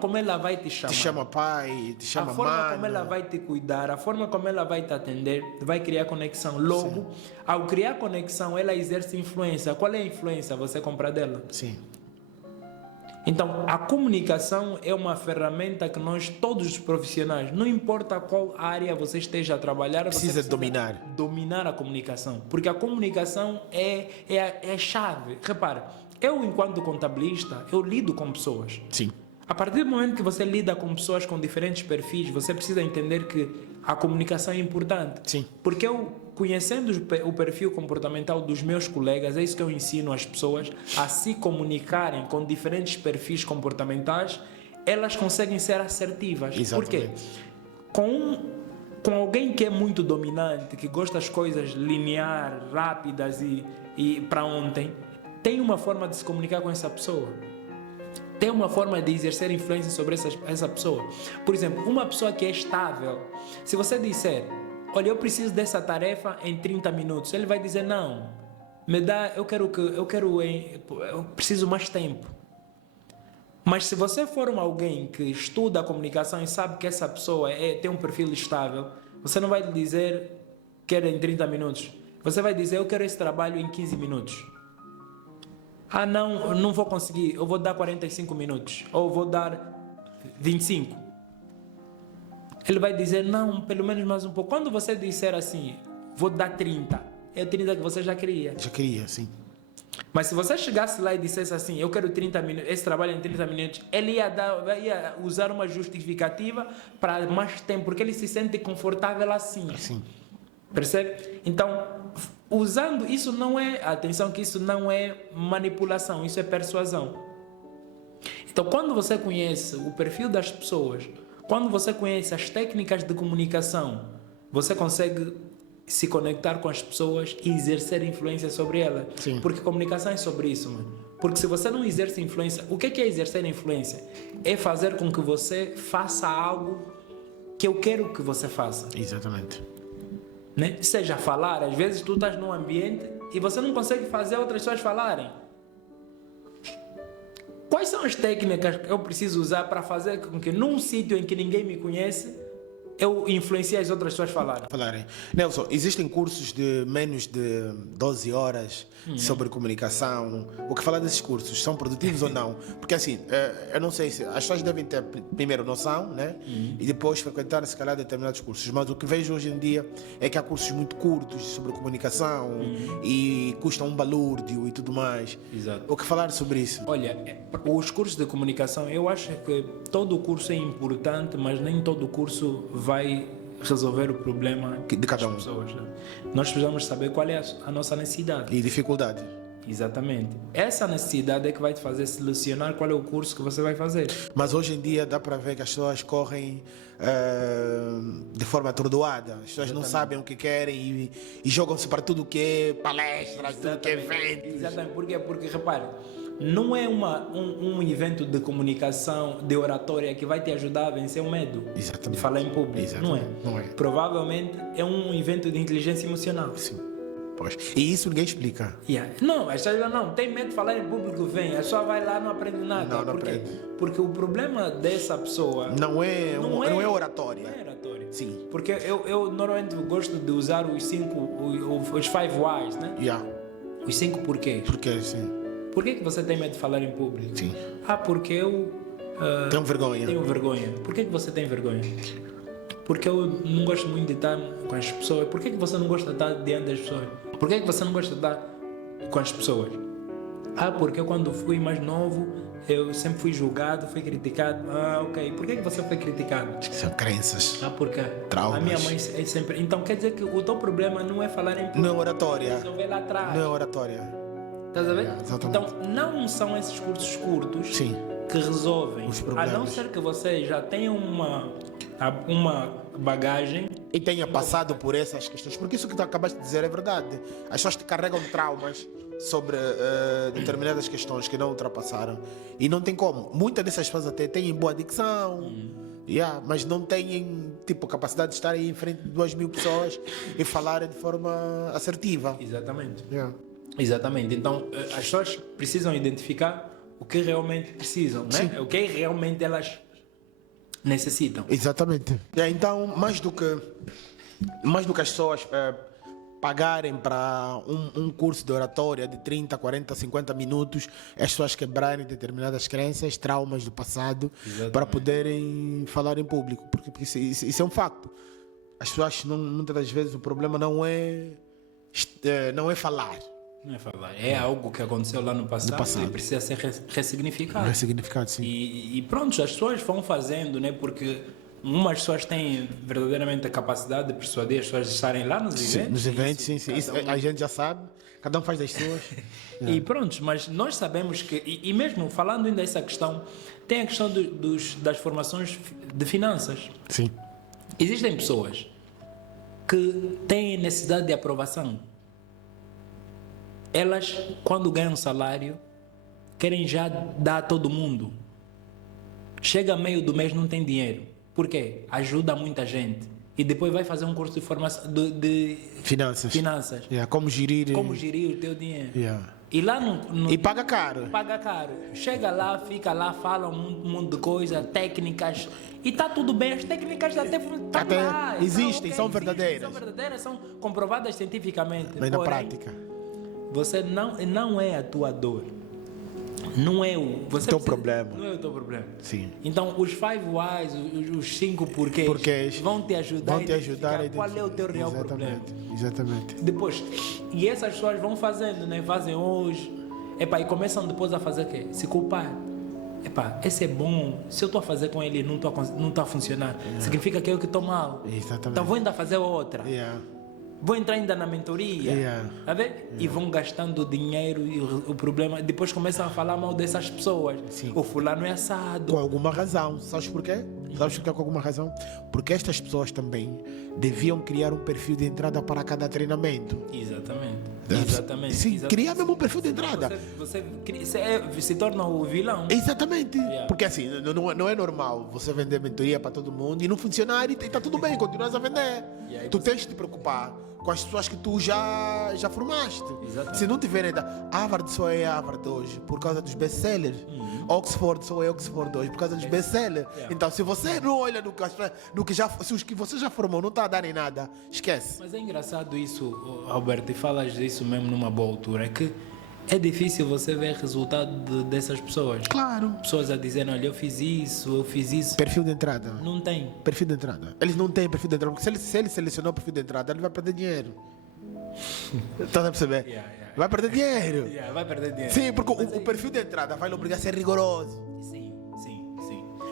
como ela vai te chamar, Te chama pai, te chama a forma mano. como ela vai te cuidar, a forma como ela vai te atender, vai criar conexão. Logo, ao criar conexão, ela exerce influência. Qual é a influência? Você comprar dela. Sim. Então, a comunicação é uma ferramenta que nós, todos os profissionais, não importa qual área você esteja a trabalhar, você Precisa dominar. dominar a comunicação. Porque a comunicação é a chave. Repara, eu, enquanto contabilista, eu lido com pessoas. Sim. A partir do momento que você lida com pessoas com diferentes perfis, você precisa entender que a comunicação é importante. Sim. Porque eu, conhecendo o perfil comportamental dos meus colegas, é isso que eu ensino as pessoas a se comunicarem com diferentes perfis comportamentais, elas conseguem ser assertivas. Exatamente. Por quê? Com alguém que é muito dominante, que gosta das coisas linear, rápidas e para ontem, tem uma forma de se comunicar com essa pessoa. Tem uma forma de exercer influência sobre essa pessoa. Por exemplo, uma pessoa que é estável, se você disser, olha, eu preciso dessa tarefa em 30 minutos, ele vai dizer, não, eu preciso mais tempo. Mas se você for alguém que estuda a comunicação e sabe que essa pessoa tem um perfil estável, você não vai lhe dizer quero em 30 minutos. Você vai dizer eu quero esse trabalho em 15 minutos. Ah não, eu não vou conseguir, eu vou dar 45 minutos. Ou vou dar 25. Ele vai dizer não, pelo menos mais um pouco. Quando você disser assim, vou dar 30, é 30 que você já queria. Já queria, sim. Mas se você chegasse lá e dissesse assim, eu quero 30 minutos, esse trabalho em 30 minutos, ele ia usar uma justificativa para mais tempo, porque ele se sente confortável assim. Sim. Percebe? Então, usando isso não é, atenção que isso não é manipulação, isso é persuasão. Então, quando você conhece o perfil das pessoas, quando você conhece as técnicas de comunicação, você consegue se conectar com as pessoas e exercer influência sobre elas. Sim. Porque comunicação é sobre isso, mano. Porque se você não exerce influência, o que é exercer influência? É fazer com que você faça algo que eu quero que você faça. Exatamente. Né? Seja falar, às vezes tu estás num ambiente e você não consegue fazer outras pessoas falarem. Quais são as técnicas que eu preciso usar para fazer com que num sítio em que ninguém me conhece eu influencie as outras pessoas falarem? Nelson, existem cursos de menos de 12 horas sobre comunicação. O que falar desses cursos? São produtivos ou não? Porque assim, eu não sei se as pessoas devem ter primeiro noção, né? E depois frequentar, se calhar, determinados cursos. Mas o que vejo hoje em dia é que há cursos muito curtos sobre comunicação e custam um balúrdio e tudo mais. Exato. O que falar sobre isso? Olha, os cursos de comunicação, eu acho que todo o curso é importante, mas nem todo o curso vai resolver o problema De cada das um. pessoas. Né? Nós precisamos saber qual é a nossa necessidade. E dificuldade. Exatamente. Essa necessidade é que vai te fazer selecionar qual é o curso que você vai fazer. Mas hoje em dia dá para ver que as pessoas correm de forma atordoada. As pessoas não sabem o que querem e jogam-se para tudo que é palestras, tudo que é eventos. Exatamente. Por quê? Porque, repare, não é um evento de comunicação, de oratória, que vai te ajudar a vencer o medo Exatamente. de falar em público. Exatamente. Não é? Não é. Provavelmente é um evento de inteligência emocional. Sim. Pois. E isso ninguém explica. Yeah. Não, as pessoas não tem medo de falar em público, vem, a pessoa vai lá, não aprende nada. Não Por quê? aprende. Porque o problema dessa pessoa Não é oratória. não é oratória. Sim. Porque eu normalmente gosto de usar os 5 whys, né? Yeah. Os 5 porquês. Porque sim. Por que você tem medo de falar em público? Sim. Porque eu Tenho vergonha. tenho vergonha. Por que você tem vergonha? Porque eu não gosto muito de estar com as pessoas. Por que você não gosta de estar diante das pessoas? Por que você não gosta de estar com as pessoas? Porque eu quando fui mais novo, eu sempre fui julgado, fui criticado. Ok. Por que você foi criticado? São crenças. Porque Traumas. a minha mãe é sempre... Então quer dizer que o teu problema não é falar em público. Não é oratória. Resolver lá atrás. Não é oratória. Estás a ver? Exatamente. Então não são esses cursos curtos Sim. que resolvem. Os A problemas. não ser que você já tenha uma bagagem. E tenha passado por essas questões. Porque isso que tu acabaste de dizer é verdade. As pessoas te carregam traumas sobre determinadas questões que não ultrapassaram. E não tem como. Muitas dessas pessoas até têm boa dicção. Mas não têm tipo, capacidade de estar aí em frente de 2.000 pessoas e falarem de forma assertiva. Exatamente. Yeah. Exatamente. Então as pessoas precisam identificar o que realmente precisam, né? O que realmente elas necessitam. Exatamente. Então, mais do que as pessoas pagarem para um curso de oratória de 30, 40, 50 minutos, as pessoas quebrarem determinadas crenças, traumas do passado, para poderem falar em público. Porque isso é um facto. As pessoas, muitas das vezes, o problema não é falar. Não é falar. É algo que aconteceu lá no passado. E precisa ser ressignificado. Ressignificado, sim. E pronto, as pessoas vão fazendo, né? Porque umas pessoas têm verdadeiramente a capacidade de persuadir as pessoas a estarem lá nos eventos. Nos eventos, sim. Isso cada um- a gente já sabe. Cada um faz das suas. E pronto, mas nós sabemos que, e mesmo falando ainda dessa questão, tem a questão das formações de finanças. Sim. Existem pessoas que têm necessidade de aprovação. Elas, quando ganham salário, querem já dar a todo mundo. Chega meio do mês, não tem dinheiro. Por quê? Ajuda muita gente. e depois vai fazer um curso de formação de Finanças. finanças. Yeah, como gerir. Como gerir o teu dinheiro. Yeah. E lá no E paga caro. paga caro. Chega lá, fica lá, fala um monte de coisa, técnicas. E está tudo bem, as técnicas até lá, existem, são verdadeiras. São verdadeiras, são comprovadas cientificamente. Mas na Porém, prática. você não é a tua dor. Não é o você teu precisa- problema. Não é o teu problema. Sim. Então, os 5 whys, os 5 porquês, Porquês vão te ajudar Vão te ajudar a identificar qual é o teu real problema. Exatamente. Exatamente. Depois, e essas pessoas vão fazendo, né? Fazem hoje, e começam depois a fazer o quê? Se culpar. Esse é bom, se eu estou a fazer com ele e não estou a funcionar, significa que eu que estou mal. Exatamente. Então vou ainda fazer outra. Yeah. Vou entrar ainda na mentoria. Yeah. Tá vendo? E vão gastando dinheiro e o problema. Depois começam a falar mal dessas pessoas. Sim. O fulano é assado. Com alguma razão. Sabes porquê? Sabes porquê com alguma razão? Porque estas pessoas também deviam criar um perfil de entrada para cada treinamento. Exatamente. Sim, Exatamente. criar mesmo um perfil de entrada. Você se torna o vilão. Exatamente. Yeah. Porque assim, não é normal você vender mentoria para todo mundo e não funcionar e está tudo bem, continuas a vender. E aí Tu tens de te preocupar com as pessoas que tu já formaste. Exatamente. Se não tiverem ainda, Harvard só é Harvard hoje por causa dos best-sellers. Oxford só é Oxford hoje por causa dos best-sellers. Yeah. Então, se você não olha no que já, se os que você já formou não está a dar em nada, esquece. Mas é engraçado isso, Alberto, e falas disso mesmo numa boa altura. É que é difícil você ver resultado dessas pessoas. Claro. Pessoas a dizer, olha, eu fiz isso. Perfil de entrada. Não tem. Perfil de entrada. Eles não têm perfil de entrada, porque se ele selecionou o perfil de entrada, ele vai perder dinheiro. Estás a perceber? Yeah. Vai perder dinheiro. Vai perder dinheiro. Sim, porque o perfil de entrada vai lhe obrigar a ser rigoroso. Sim.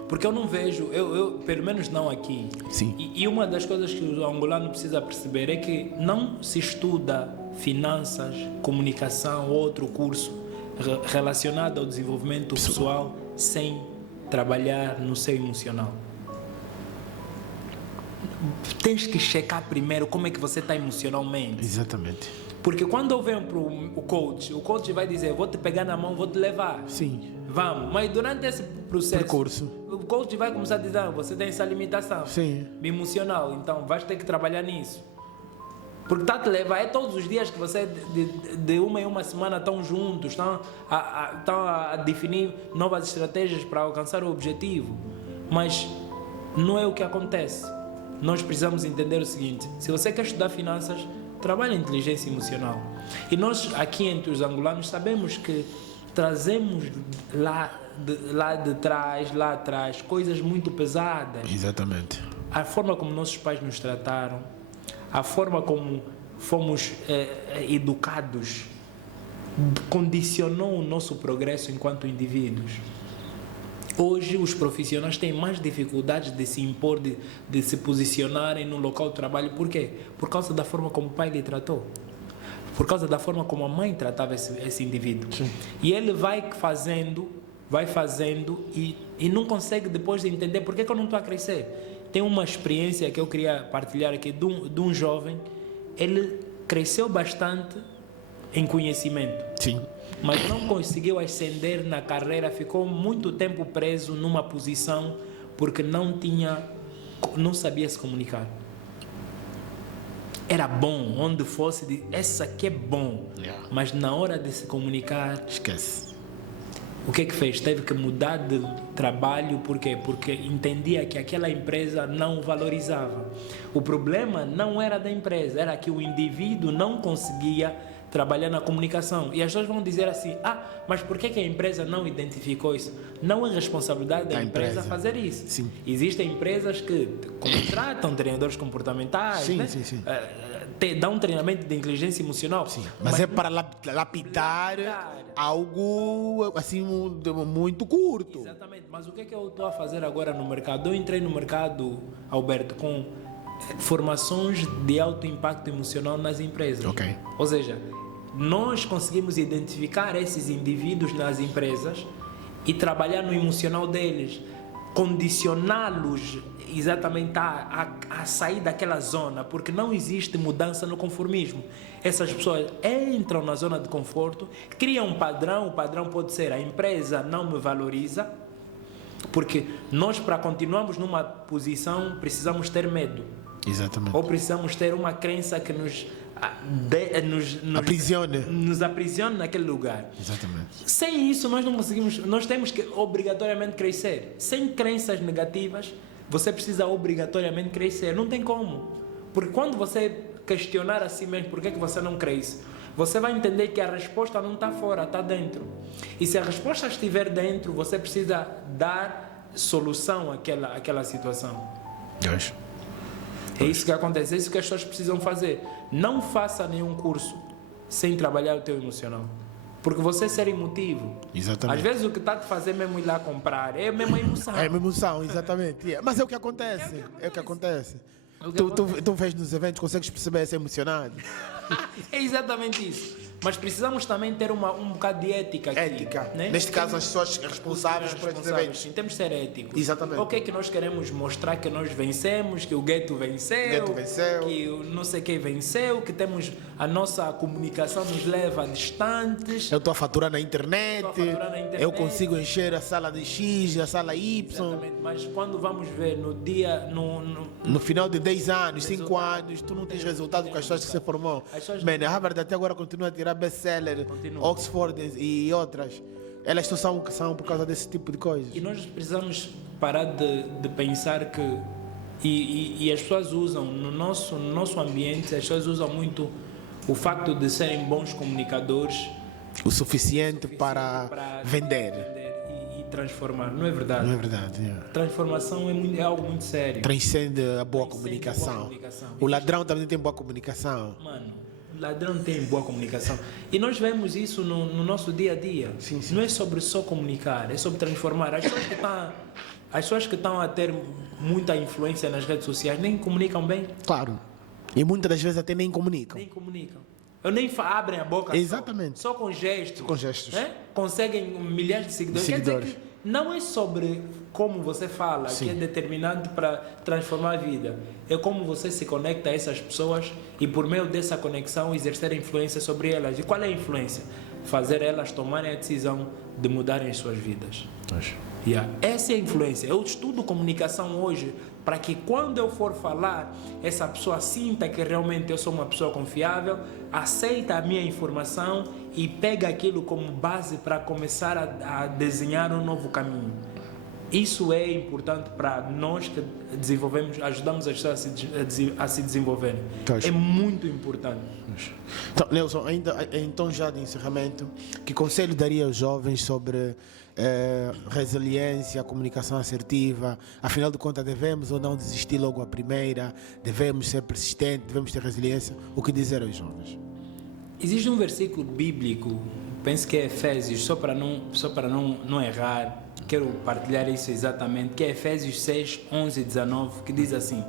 Porque eu não vejo, eu pelo menos não aqui. Sim. E uma das coisas que o angolano precisa perceber é que não se estuda finanças, comunicação ou outro curso relacionado ao desenvolvimento pessoal sem trabalhar no seu emocional. Tens que checar primeiro como é que você está emocionalmente. Exatamente. Porque quando eu venho para o coach vai dizer, vou te pegar na mão, vou te levar. Sim. Vamos, mas durante esse processo, Percurso. o coach vai começar a dizer, você tem essa limitação Sim. emocional, então vais ter que trabalhar nisso. Porque está a te levar, é todos os dias que você, de uma em uma semana, estão juntos, estão a definir novas estratégias para alcançar o objetivo. Mas não é o que acontece. Nós precisamos entender o seguinte, se você quer estudar finanças, trabalhe inteligência emocional. E nós, aqui entre os angolanos, sabemos que trazemos lá atrás, coisas muito pesadas. Exatamente. A forma como nossos pais nos trataram, a forma como fomos educados, condicionou o nosso progresso enquanto indivíduos. Hoje os profissionais têm mais dificuldades de se impor, de se posicionarem no local de trabalho. Por quê? Por causa da forma como o pai lhe tratou. Por causa da forma como a mãe tratava esse indivíduo. Sim. E ele vai fazendo e não consegue depois entender por que eu não estou a crescer. Tem uma experiência que eu queria partilhar aqui de um jovem. Ele cresceu bastante em conhecimento. Sim. Mas não conseguiu ascender na carreira, ficou muito tempo preso numa posição porque não sabia se comunicar. Era bom, onde fosse, essa aqui é bom, mas na hora de se comunicar, Esquece. o que é que fez? Teve que mudar de trabalho, por quê? Porque entendia que aquela empresa não o valorizava. O problema não era da empresa, era que o indivíduo não conseguia trabalhar na comunicação. E as pessoas vão dizer assim, mas por que a empresa não identificou isso? Não é responsabilidade da empresa fazer isso. Sim. Existem empresas que contratam treinadores comportamentais, Sim, né? sim. Dão um treinamento de inteligência emocional. Sim. Mas é para lapidar algo assim muito curto. Exatamente. Mas o que é que eu estou a fazer agora no mercado? Eu entrei no mercado, Alberto, com formações de alto impacto emocional nas empresas. Ok. Ou seja, nós conseguimos identificar esses indivíduos nas empresas e trabalhar no emocional deles, condicioná-los exatamente a sair daquela zona, porque não existe mudança no conformismo. Essas pessoas entram na zona de conforto, criam um padrão, o padrão pode ser a empresa não me valoriza, porque nós, para continuarmos numa posição, precisamos ter medo. Exatamente. Ou precisamos ter uma crença que nos aprisione naquele lugar. Exatamente. Sem isso, nós não conseguimos. Nós temos que obrigatoriamente crescer. Sem crenças negativas, você precisa obrigatoriamente crescer. Não tem como. Porque quando você questionar a si mesmo por que você não cresce, você vai entender que a resposta não está fora, está dentro. E se a resposta estiver dentro, você precisa dar solução àquela situação. É isso que acontece, é isso que as pessoas precisam fazer. Não faça nenhum curso sem trabalhar o teu emocional. Porque você ser emotivo. Exatamente. Às vezes o que está a te fazer mesmo ir lá comprar é mesmo a emoção. É a emoção, exatamente. Mas é o que acontece. É o que acontece. Tu vês nos eventos, consegues perceber se é emocionado. É exatamente isso. Mas precisamos também ter um bocado de ética aqui. Ética. Né? Neste caso, as pessoas responsáveis por estes eventos. Sim, temos de ser éticos. Exatamente. O que é que nós queremos mostrar? Que nós vencemos, que o gueto venceu, que o não sei quem venceu, que temos a nossa comunicação nos leva distantes. Eu estou a faturar na internet, eu consigo encher a sala de X, a sala Y. Exatamente. Mas quando vamos ver no dia... No final de 10 anos, 5 anos, tu não tens resultado com as pessoas que você formou. A Harvard até agora continua a tirar best-seller, Oxford e outras. Elas são por causa desse tipo de coisas. E nós precisamos parar de pensar que... E as pessoas usam, no nosso ambiente, as pessoas usam muito o facto de serem bons comunicadores. O suficiente para vender. E transformar. Não é verdade. Não é verdade. Transformação é algo muito sério. Transcende a boa comunicação. O ladrão também tem boa comunicação. Mano, o ladrão tem boa comunicação. E nós vemos isso no nosso dia a dia. Sim, sim. Não é sobre só comunicar, é sobre transformar. As pessoas que estão a ter muita influência nas redes sociais nem comunicam bem. Claro. E muitas das vezes até nem comunicam. Nem comunicam. Ou nem abrem a boca. Exatamente. Só com gestos. Com gestos. Né? Conseguem milhares de seguidores. Quer dizer que não é sobre como você fala, que é determinante para transformar a vida. É como você se conecta a essas pessoas e por meio dessa conexão exercer influência sobre elas. E qual é a influência? Fazer elas tomarem a decisão de mudarem as suas vidas. Essa é a influência. Eu estudo comunicação hoje para que quando eu for falar, essa pessoa sinta que realmente eu sou uma pessoa confiável, aceita a minha informação e pega aquilo como base para começar a desenhar um novo caminho. Isso é importante para nós que ajudamos as pessoas a se desenvolverem. É muito importante. Então, Nelson, então já de encerramento, que conselho daria aos jovens sobre resiliência, comunicação assertiva? Afinal de contas, devemos ou não desistir logo à primeira? Devemos ser persistentes? Devemos ter resiliência? O que dizer aos jovens? Existe um versículo bíblico, penso que é Efésios, só para não errar, quero partilhar isso exatamente, que é Efésios 6, 11 e 19, que diz assim: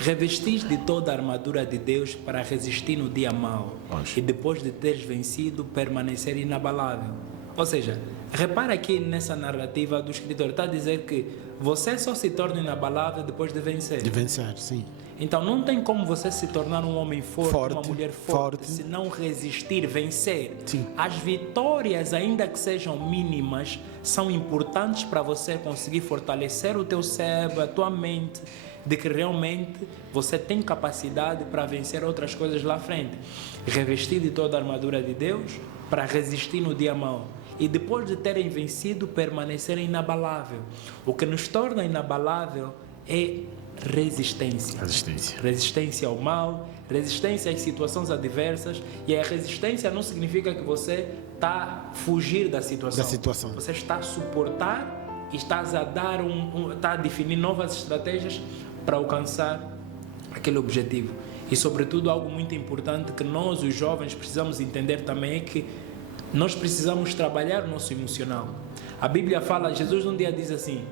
revestis de toda a armadura de Deus para resistir no dia mau e depois de teres vencido, permanecer inabalável. Ou seja, repara aqui nessa narrativa do escritor, está a dizer que você só se torna inabalável depois de vencer. De vencer, sim. Então não tem como você se tornar um homem forte, uma mulher forte, se não resistir, vencer. Sim. As vitórias, ainda que sejam mínimas, são importantes para você conseguir fortalecer o teu cérebro, a tua mente, de que realmente você tem capacidade para vencer outras coisas lá à frente. Revestir de toda a armadura de Deus para resistir no dia mau. E depois de terem vencido, permanecerem inabalável. O que nos torna inabalável é resistência. Resistência ao mal, resistência às situações adversas. E a resistência não significa que você está a fugir da situação. Você está a suportar e estás a dar está a definir novas estratégias para alcançar aquele objetivo. E sobretudo algo muito importante que nós, os jovens, precisamos entender também é que nós precisamos trabalhar o nosso emocional. A Bíblia fala, Jesus um dia diz assim: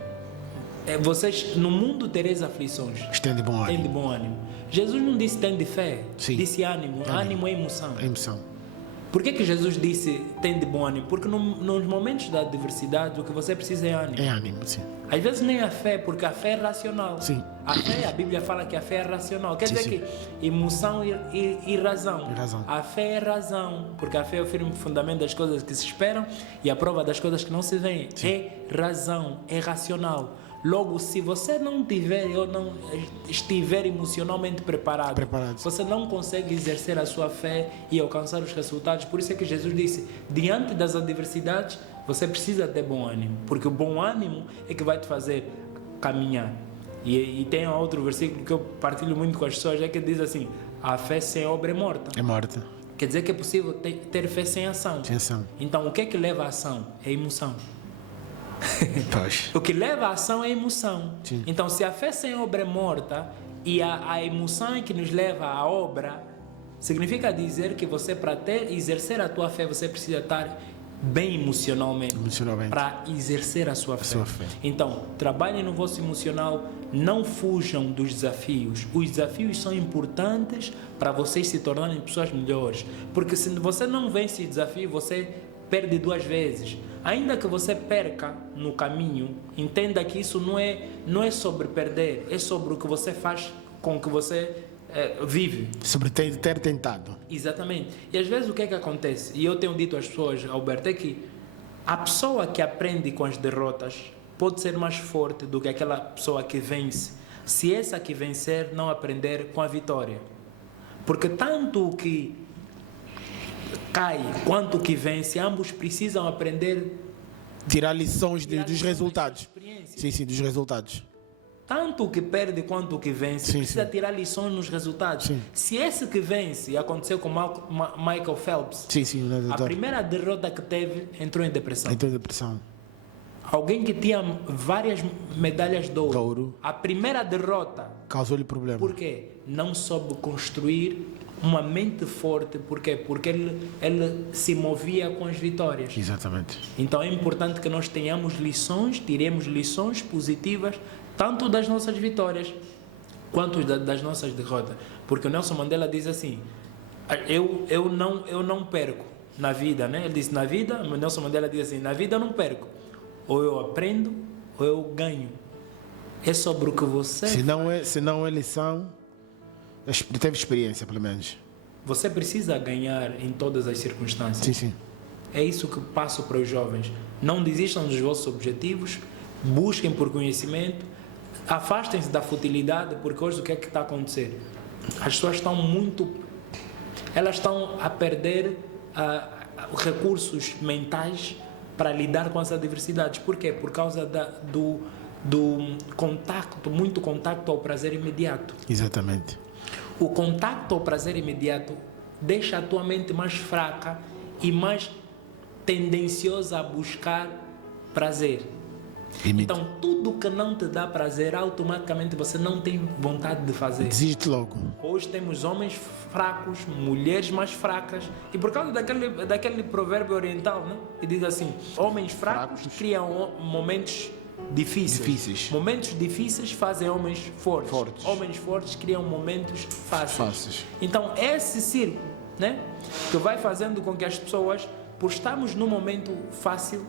vocês no mundo tereis aflições. Tem de bom ânimo. Jesus não disse tem de fé, disse ânimo. Ânimo é emoção. É emoção. Por que Jesus disse tem de bom ânimo? Porque nos momentos da adversidade o que você precisa é ânimo. É ânimo, sim. Às vezes nem a fé, porque a fé é racional. Sim. A Bíblia fala que a fé é racional. Quer dizer que emoção e razão. A fé é razão, porque a fé é o firme fundamento das coisas que se esperam e a prova das coisas que não se veem. É razão, é racional. Logo, se você não tiver ou não estiver emocionalmente preparado, você não consegue exercer a sua fé e alcançar os resultados. Por isso é que Jesus disse, diante das adversidades, você precisa ter bom ânimo, porque o bom ânimo é que vai te fazer caminhar. E tem outro versículo que eu partilho muito com as pessoas, é que diz assim, a fé sem obra é morta. É morta. Quer dizer que é possível ter fé sem ação. Sem ação. Então, o que é que leva à ação? É emoção. Pois. O que leva à ação é emoção. Sim. Então, se a fé sem obra é morta e a emoção é que nos leva à obra, significa dizer que você, para exercer a tua fé, você precisa estar bem emocionalmente. Para exercer a sua fé. Então, trabalhem no vosso emocional, não fujam dos desafios. Os desafios são importantes para vocês se tornarem pessoas melhores. Porque se você não vence o desafio, você perde 2 vezes. Ainda que você perca no caminho, entenda que isso não é sobre perder, é sobre o que você faz com o que você vive. Sobre ter tentado. Exatamente. E às vezes o que é que acontece? E eu tenho dito às pessoas, Alberto, é que a pessoa que aprende com as derrotas pode ser mais forte do que aquela pessoa que vence, se essa que vencer não aprender com a vitória. Porque tanto o que cai quanto o que vence, ambos precisam aprender, tirar lições dos resultados. Sim, dos resultados. Tanto o que perde quanto o que vence precisa tirar lições nos resultados. Sim. Se esse que vence, aconteceu com Michael Phelps, a primeira derrota que teve, entrou em depressão. Alguém que tinha várias medalhas de ouro. A primeira derrota causou-lhe problema. Por quê? Não soube construir uma mente forte. Por quê? Porque ele se movia com as vitórias. Exatamente. Então é importante que nós tenhamos lições, tiremos lições positivas, tanto das nossas vitórias quanto das nossas derrotas. Porque o Nelson Mandela diz assim, eu não perco na vida, né? Ele disse, na vida, o Nelson Mandela diz assim, na vida eu não perco. Ou eu aprendo, ou eu ganho. É sobre o que você... Se não é lição, teve experiência, pelo menos. Você precisa ganhar em todas as circunstâncias. Sim. É isso que passo para os jovens. Não desistam dos vossos objetivos, busquem por conhecimento, afastem-se da futilidade, porque hoje o que é que está a acontecer? As pessoas estão elas estão a perder recursos mentais para lidar com as adversidades. Por quê? Por causa do muito contacto ao prazer imediato. Exatamente. O contacto ao prazer imediato deixa a tua mente mais fraca e mais tendenciosa a buscar prazer. Então, tudo que não te dá prazer, automaticamente você não tem vontade de fazer. Desiste logo. Hoje temos homens fracos, mulheres mais fracas, e por causa daquele provérbio oriental, né? Que diz assim, homens fracos criam momentos difíceis. Momentos difíceis fazem homens fortes. Homens fortes criam momentos fáceis. Então, esse círculo, né? Que vai fazendo com que as pessoas, por estarmos num momento fácil,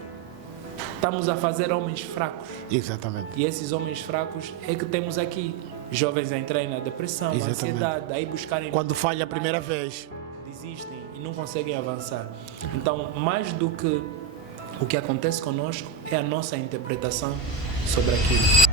estamos a fazer homens fracos. Exatamente. E esses homens fracos é que temos aqui. Jovens a entrarem na depressão, ansiedade, aí buscarem... Quando falha a primeira vez. Desistem e não conseguem avançar. Então, mais do que o que acontece conosco, é a nossa interpretação sobre aquilo.